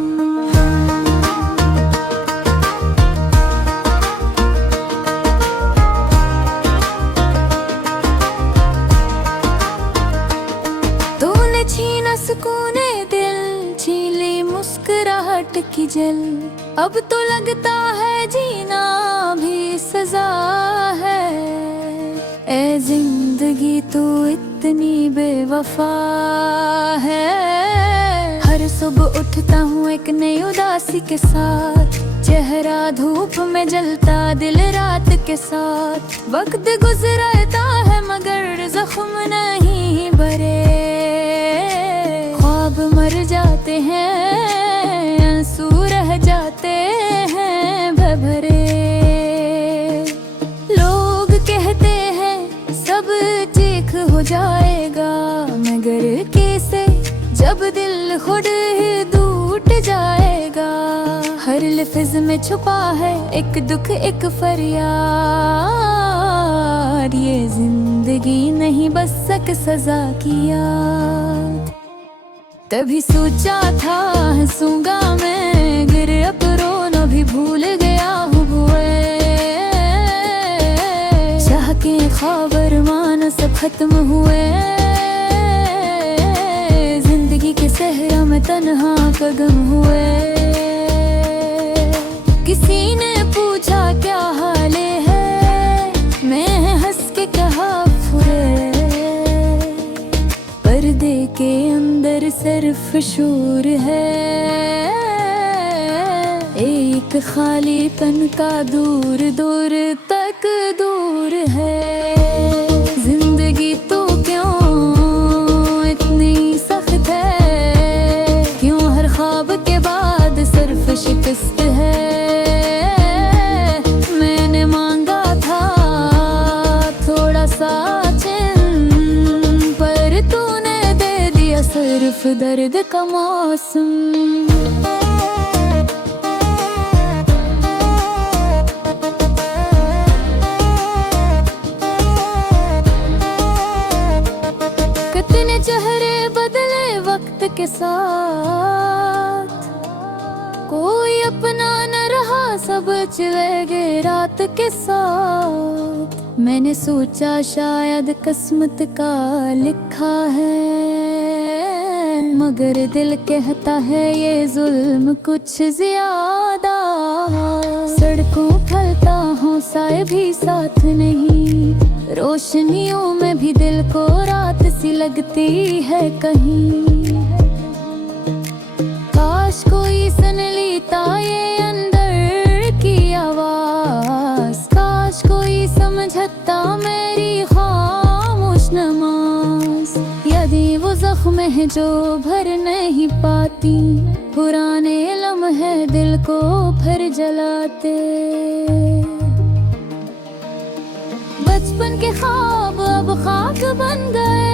छीना सुकूने दिल, छीन ली मुस्कुराहट की जल। अब तो लगता है जीना भी सजा है। ए जिंदगी तू इतनी बेवफा है। हर सुबह उठता हूँ एक नई उदासी के साथ, चेहरा धूप में जलता दिल रात के साथ। वक्त गुजरता है मगर जख्म नहीं भरे, ख्वाब मर जाते हैं, आंसू रह जाते हैं भरे। लोग कहते हैं सब ठीक हो जाएगा, मगर कैसे जब दिल खुद ही टूट जाएगा। हर लफ्ज़ में छुपा है एक दुख एक फरियाद, ये जिंदगी नहीं बस एक सजा की याद। तभी सोचा था हंसूंगा मैं, गिर अब रोना भी भूल गया हूँ भुए। चाह के ख्वाब अरमान सब खत्म हुए, जिंदगी के सहरा में तन्हा कदम हुए। किसी ने पूछा क्या हाल है, मैं हंस के कहा फुरे। पर्दे के अंदर सिर्फ शोर है, एक खालीपन का दूर दूर तक दूर है। जिंदगी तो क्यों इतनी सख्त है, क्यों हर ख्वाब के बाद सिर्फ शिकस्त है। मैंने मांगा था थोड़ा सा चैन, पर तूने दे दिया सिर्फ दर्द का मौसम। कितने चेहरे बदले वक्त के साथ, कोई अपना न रहा सब चले गए रात के साथ। मैंने सोचा शायद किस्मत का लिखा है, मगर दिल कहता है ये जुल्म कुछ ज्यादा। सड़कों फलता हूँ साए भी साथ नहीं, रोशनियों में भी दिल को रात सी लगती है कहीं। काश कोई सुन लेता ये अंदर की आवाज, काश कोई समझता मेरी खामोश नमाज। यदि वो जख्म है जो भर नहीं पाती, पुराने लम्हे दिल को फिर जलाते। बचपन के ख्वाब अब खाक बन गए,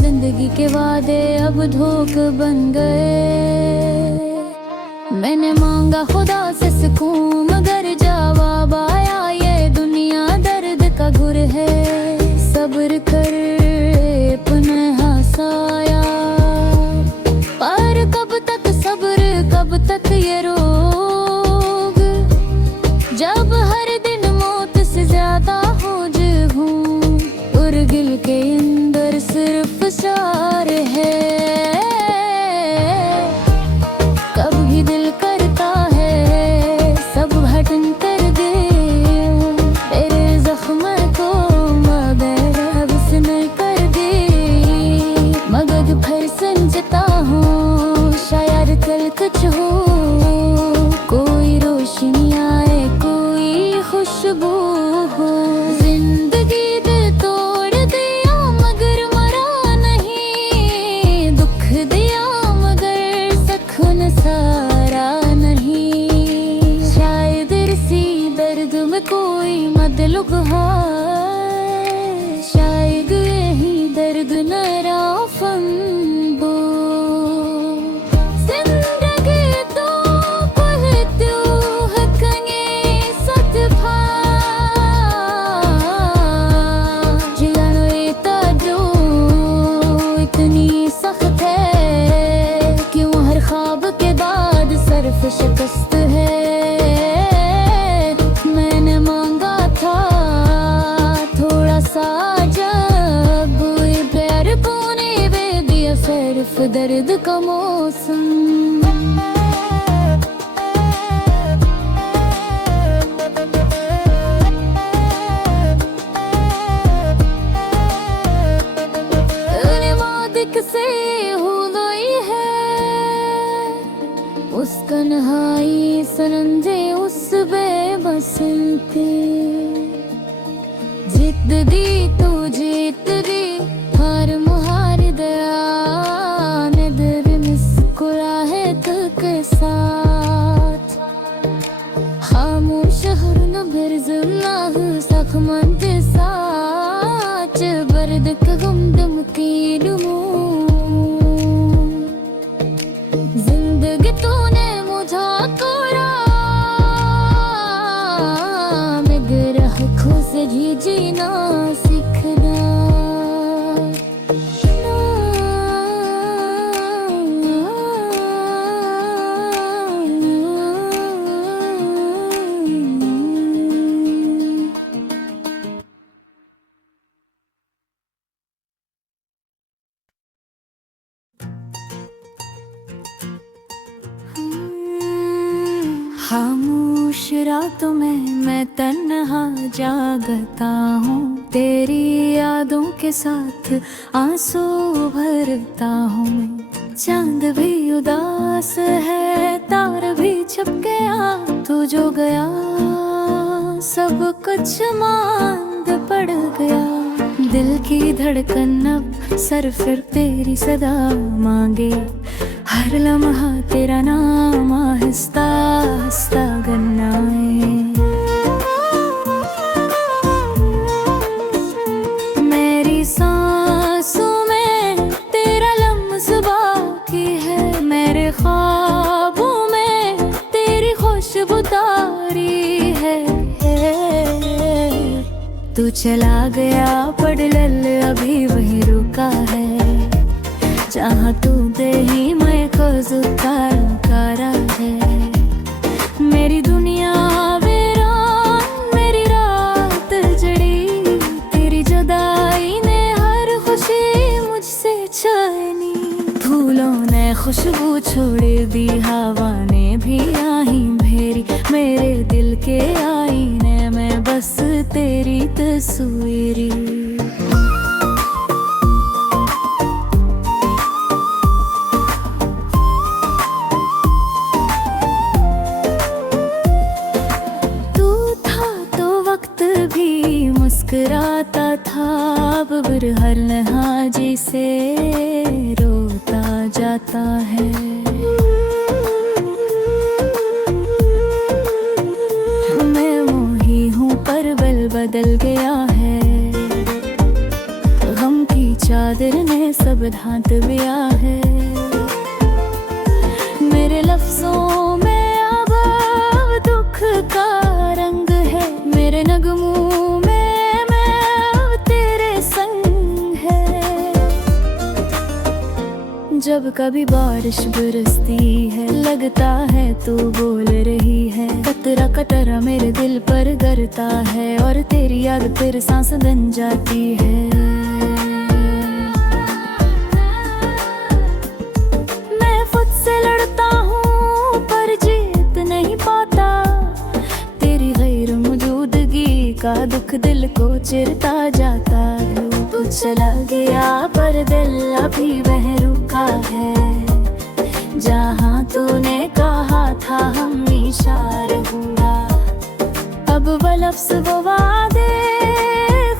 जिंदगी के वादे अब धोख बन गए। मैंने मांगा खुदा से सुकून मगर जवाब आया ये दुनिया दर्द का घुर है। सब्र कर अपना साया, पर कब तक सब्र कब तक ये रोग, जब हर दिन मौत से ज्यादा हो जूं। उर्गिल के अंदर सिर्फ शार है, कब भी दिल करता है सब में कोई मतलब है, शायद यही दर्द नरा फंबो जिंदगी तो पलटू हकने सतफा जियानो ये ताजो इतनी सख्त है, क्यों हर ख्वाब के बाद सिर्फ शिकस्त है। मैंने मांगा था थोड़ा सा, जब ये प्यार कोने दे दिया सिर्फ दर्द का मौसम। से हो गई है उस कन्हाई सनंजे उस बेबसंती, जित दी तू जीत दी हार मुहार दया नदर मुस्कुराहट के साथ। खामोश हर नबर जुल्लाह सखमंत साच बर्द का गुमदम की लुमू जिंदगी तूने मुझा कोरा मगर खुद से ही जीना सीखना। खामोश रातों में मैं तन्हा जागता हूँ, तेरी यादों के साथ आंसू भरता हूँ मैं। चांद भी उदास है तार भी छप गया, तू जो गया सब कुछ मांद पड़ गया। दिल की धड़कन अब सर फिर तेरी सदा मांगे, हर लम्हा तेरा नाम आहिस्ता आहिस्ता गन्नाए। मेरी सांसों में तेरा लम्स बाकी है, मेरे ख्वाबों में तेरी खुशबूदारी है। तू चला गया पड़ लल अभी वही रुका है, जहाँ तू दे ही मैं कारा है। मेरी दुनिया वीरान मेरी रात जड़ी, तेरी जुदाई ने हर खुशी मुझसे छीनी। फूलों ने खुशबू छोड़ दी, हवा ने भी आही भेरी, मेरे दिल के आईने में बस तेरी तस्वीरी। मुस्कुराता था बबर हर लहाजी से रोता जाता है। मैं मोही हूँ पर बल बदल गया है, गम की चादर ने सब ढांक दिया है। मेरे लफ्जों में अब दुख का रंग है, मेरे नगमों जब कभी बारिश बरसती है, लगता है तू बोल रही है। कतरा कतरा मेरे दिल पर गिरता है और तेरी याद फिर सांस बन जाती है। मैं खुद से लड़ता हूँ पर जीत नहीं पाता, तेरी गैर मौजूदगी का दुख दिल को चिरता जाता है। तू चला गया पर दिल अभी वह रुका है, जहाँ तूने कहा था हमेशा रहूंगा। अब वो लफ्ज़ वो वादे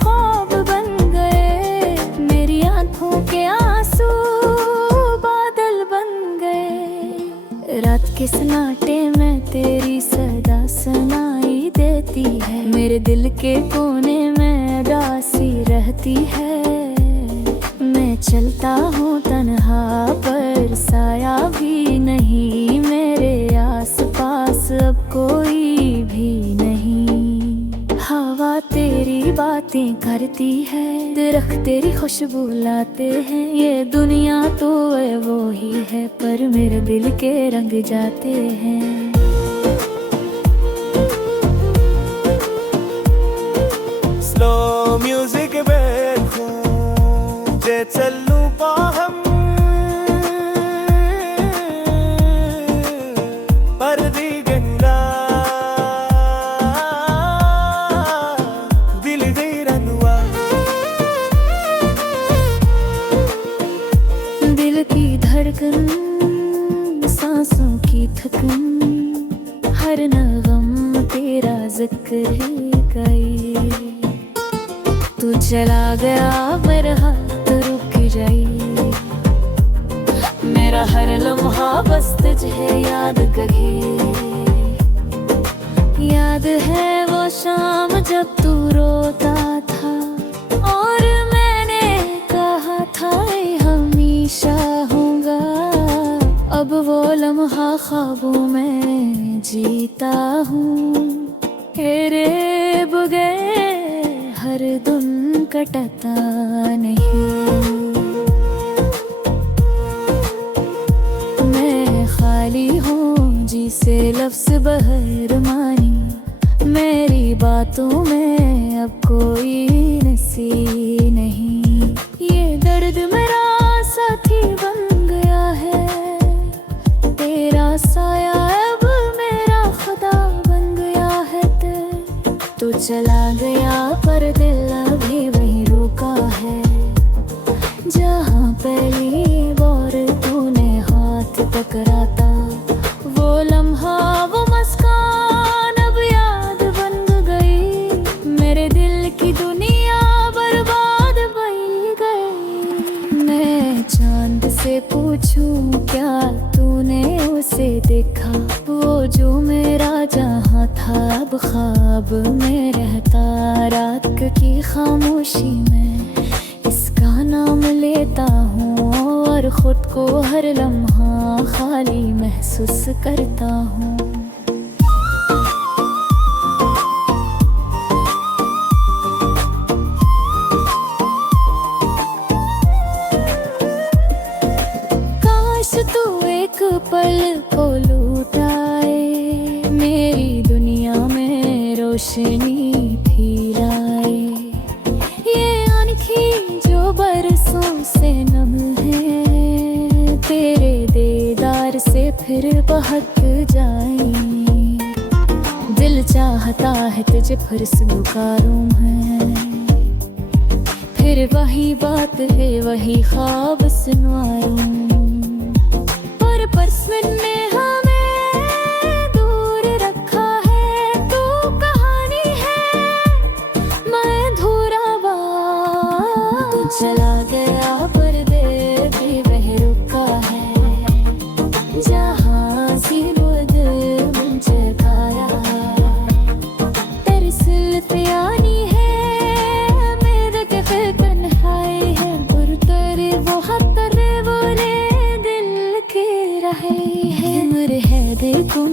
ख्वाब बन गए, मेरी आंखों के आंसू बादल बन गए। रात के सन्नाटे में तेरी सदा सुनाई देती है, मेरे दिल के कोने में उदासी रहती है। मैं चलता हूँ तन्हा पर साया भी नहीं, मेरे आस पास अब कोई भी नहीं। हवा तेरी बातें करती है, दरख्त तेरी खुशबू लाते हैं। ये दुनिया तो है वो ही है, पर मेरे दिल के रंग जाते हैं। स्लो म्यूजिक जे चलू पाहम पर दी गंगा दिल दी रनुआ। दिल की धड़कन, सांसों की थकन, हर नगम तेरा जिक्र ही गई। तू चला गया मेरा हाथ रुक जाई, मेरा हर लम्हा बस तुझे याद कभी। याद है वो शाम जब तू रोता था और मैंने कहा था हमेशा होगा। अब वो लम्हा ख्वाबों में जीता हूँ, तेरे बगैर हर दिन कटता नहीं। मैं खाली हूँ जी से लफ्ज़ बहर मानी, मेरी बातों में अब कोई नसी नहीं। ये दर्द मेरा साथी बन गया है, तेरा साया अब मेरा खुदा बन गया है। तू चला गया पर दिल अभी वहीं रुका है, जहाँ पहली बार तूने हाथ पकड़ाता। वो लम्हा वो मुस्कान अब याद बन गई, मेरे दिल की दुनिया बर्बाद बन गई। मैं चांद से पूछूं क्या तूने उसे देखा, वो जो मेरा जहाँ था अब ख्वाब में रहता। रात की खामोशी में इसका नाम लेता हूँ और खुद को हर लम्हा खाली महसूस करता हूँ। काश तू एक पल को लूटाए, मेरी दुनिया में रोशनी फैलाए। ये आँखें जो बरसों से नम है, तेरे दीदार से फिर बहक जाए। दिल चाहता है तुझे फिर से पुकारूं मैं, फिर वही बात है वही ख्वाब सुनाऊं। पर परसवन ने हमें दूर रखा है, तू कहानी है मैं अधूरा बात। तू चला गया पर दिल भी वहीं रुका है, जहाँ सी वो दिल मुझे पाया। तेरी सिलत यानी है मेरे के फिर तन्हाई है, पर तेरे वो हाथ तेरे बोले दिल के रहे हैं। उम्र है देखूं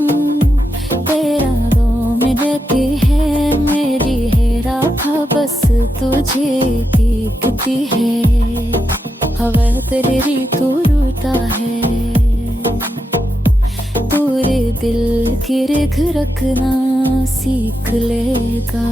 तेरा 2 मिनट है, मेरी हेरा था बस तुझे दिखती है। हवा तेरी तू रूता है, पूरे दिल की रिख रखना सीख लेगा।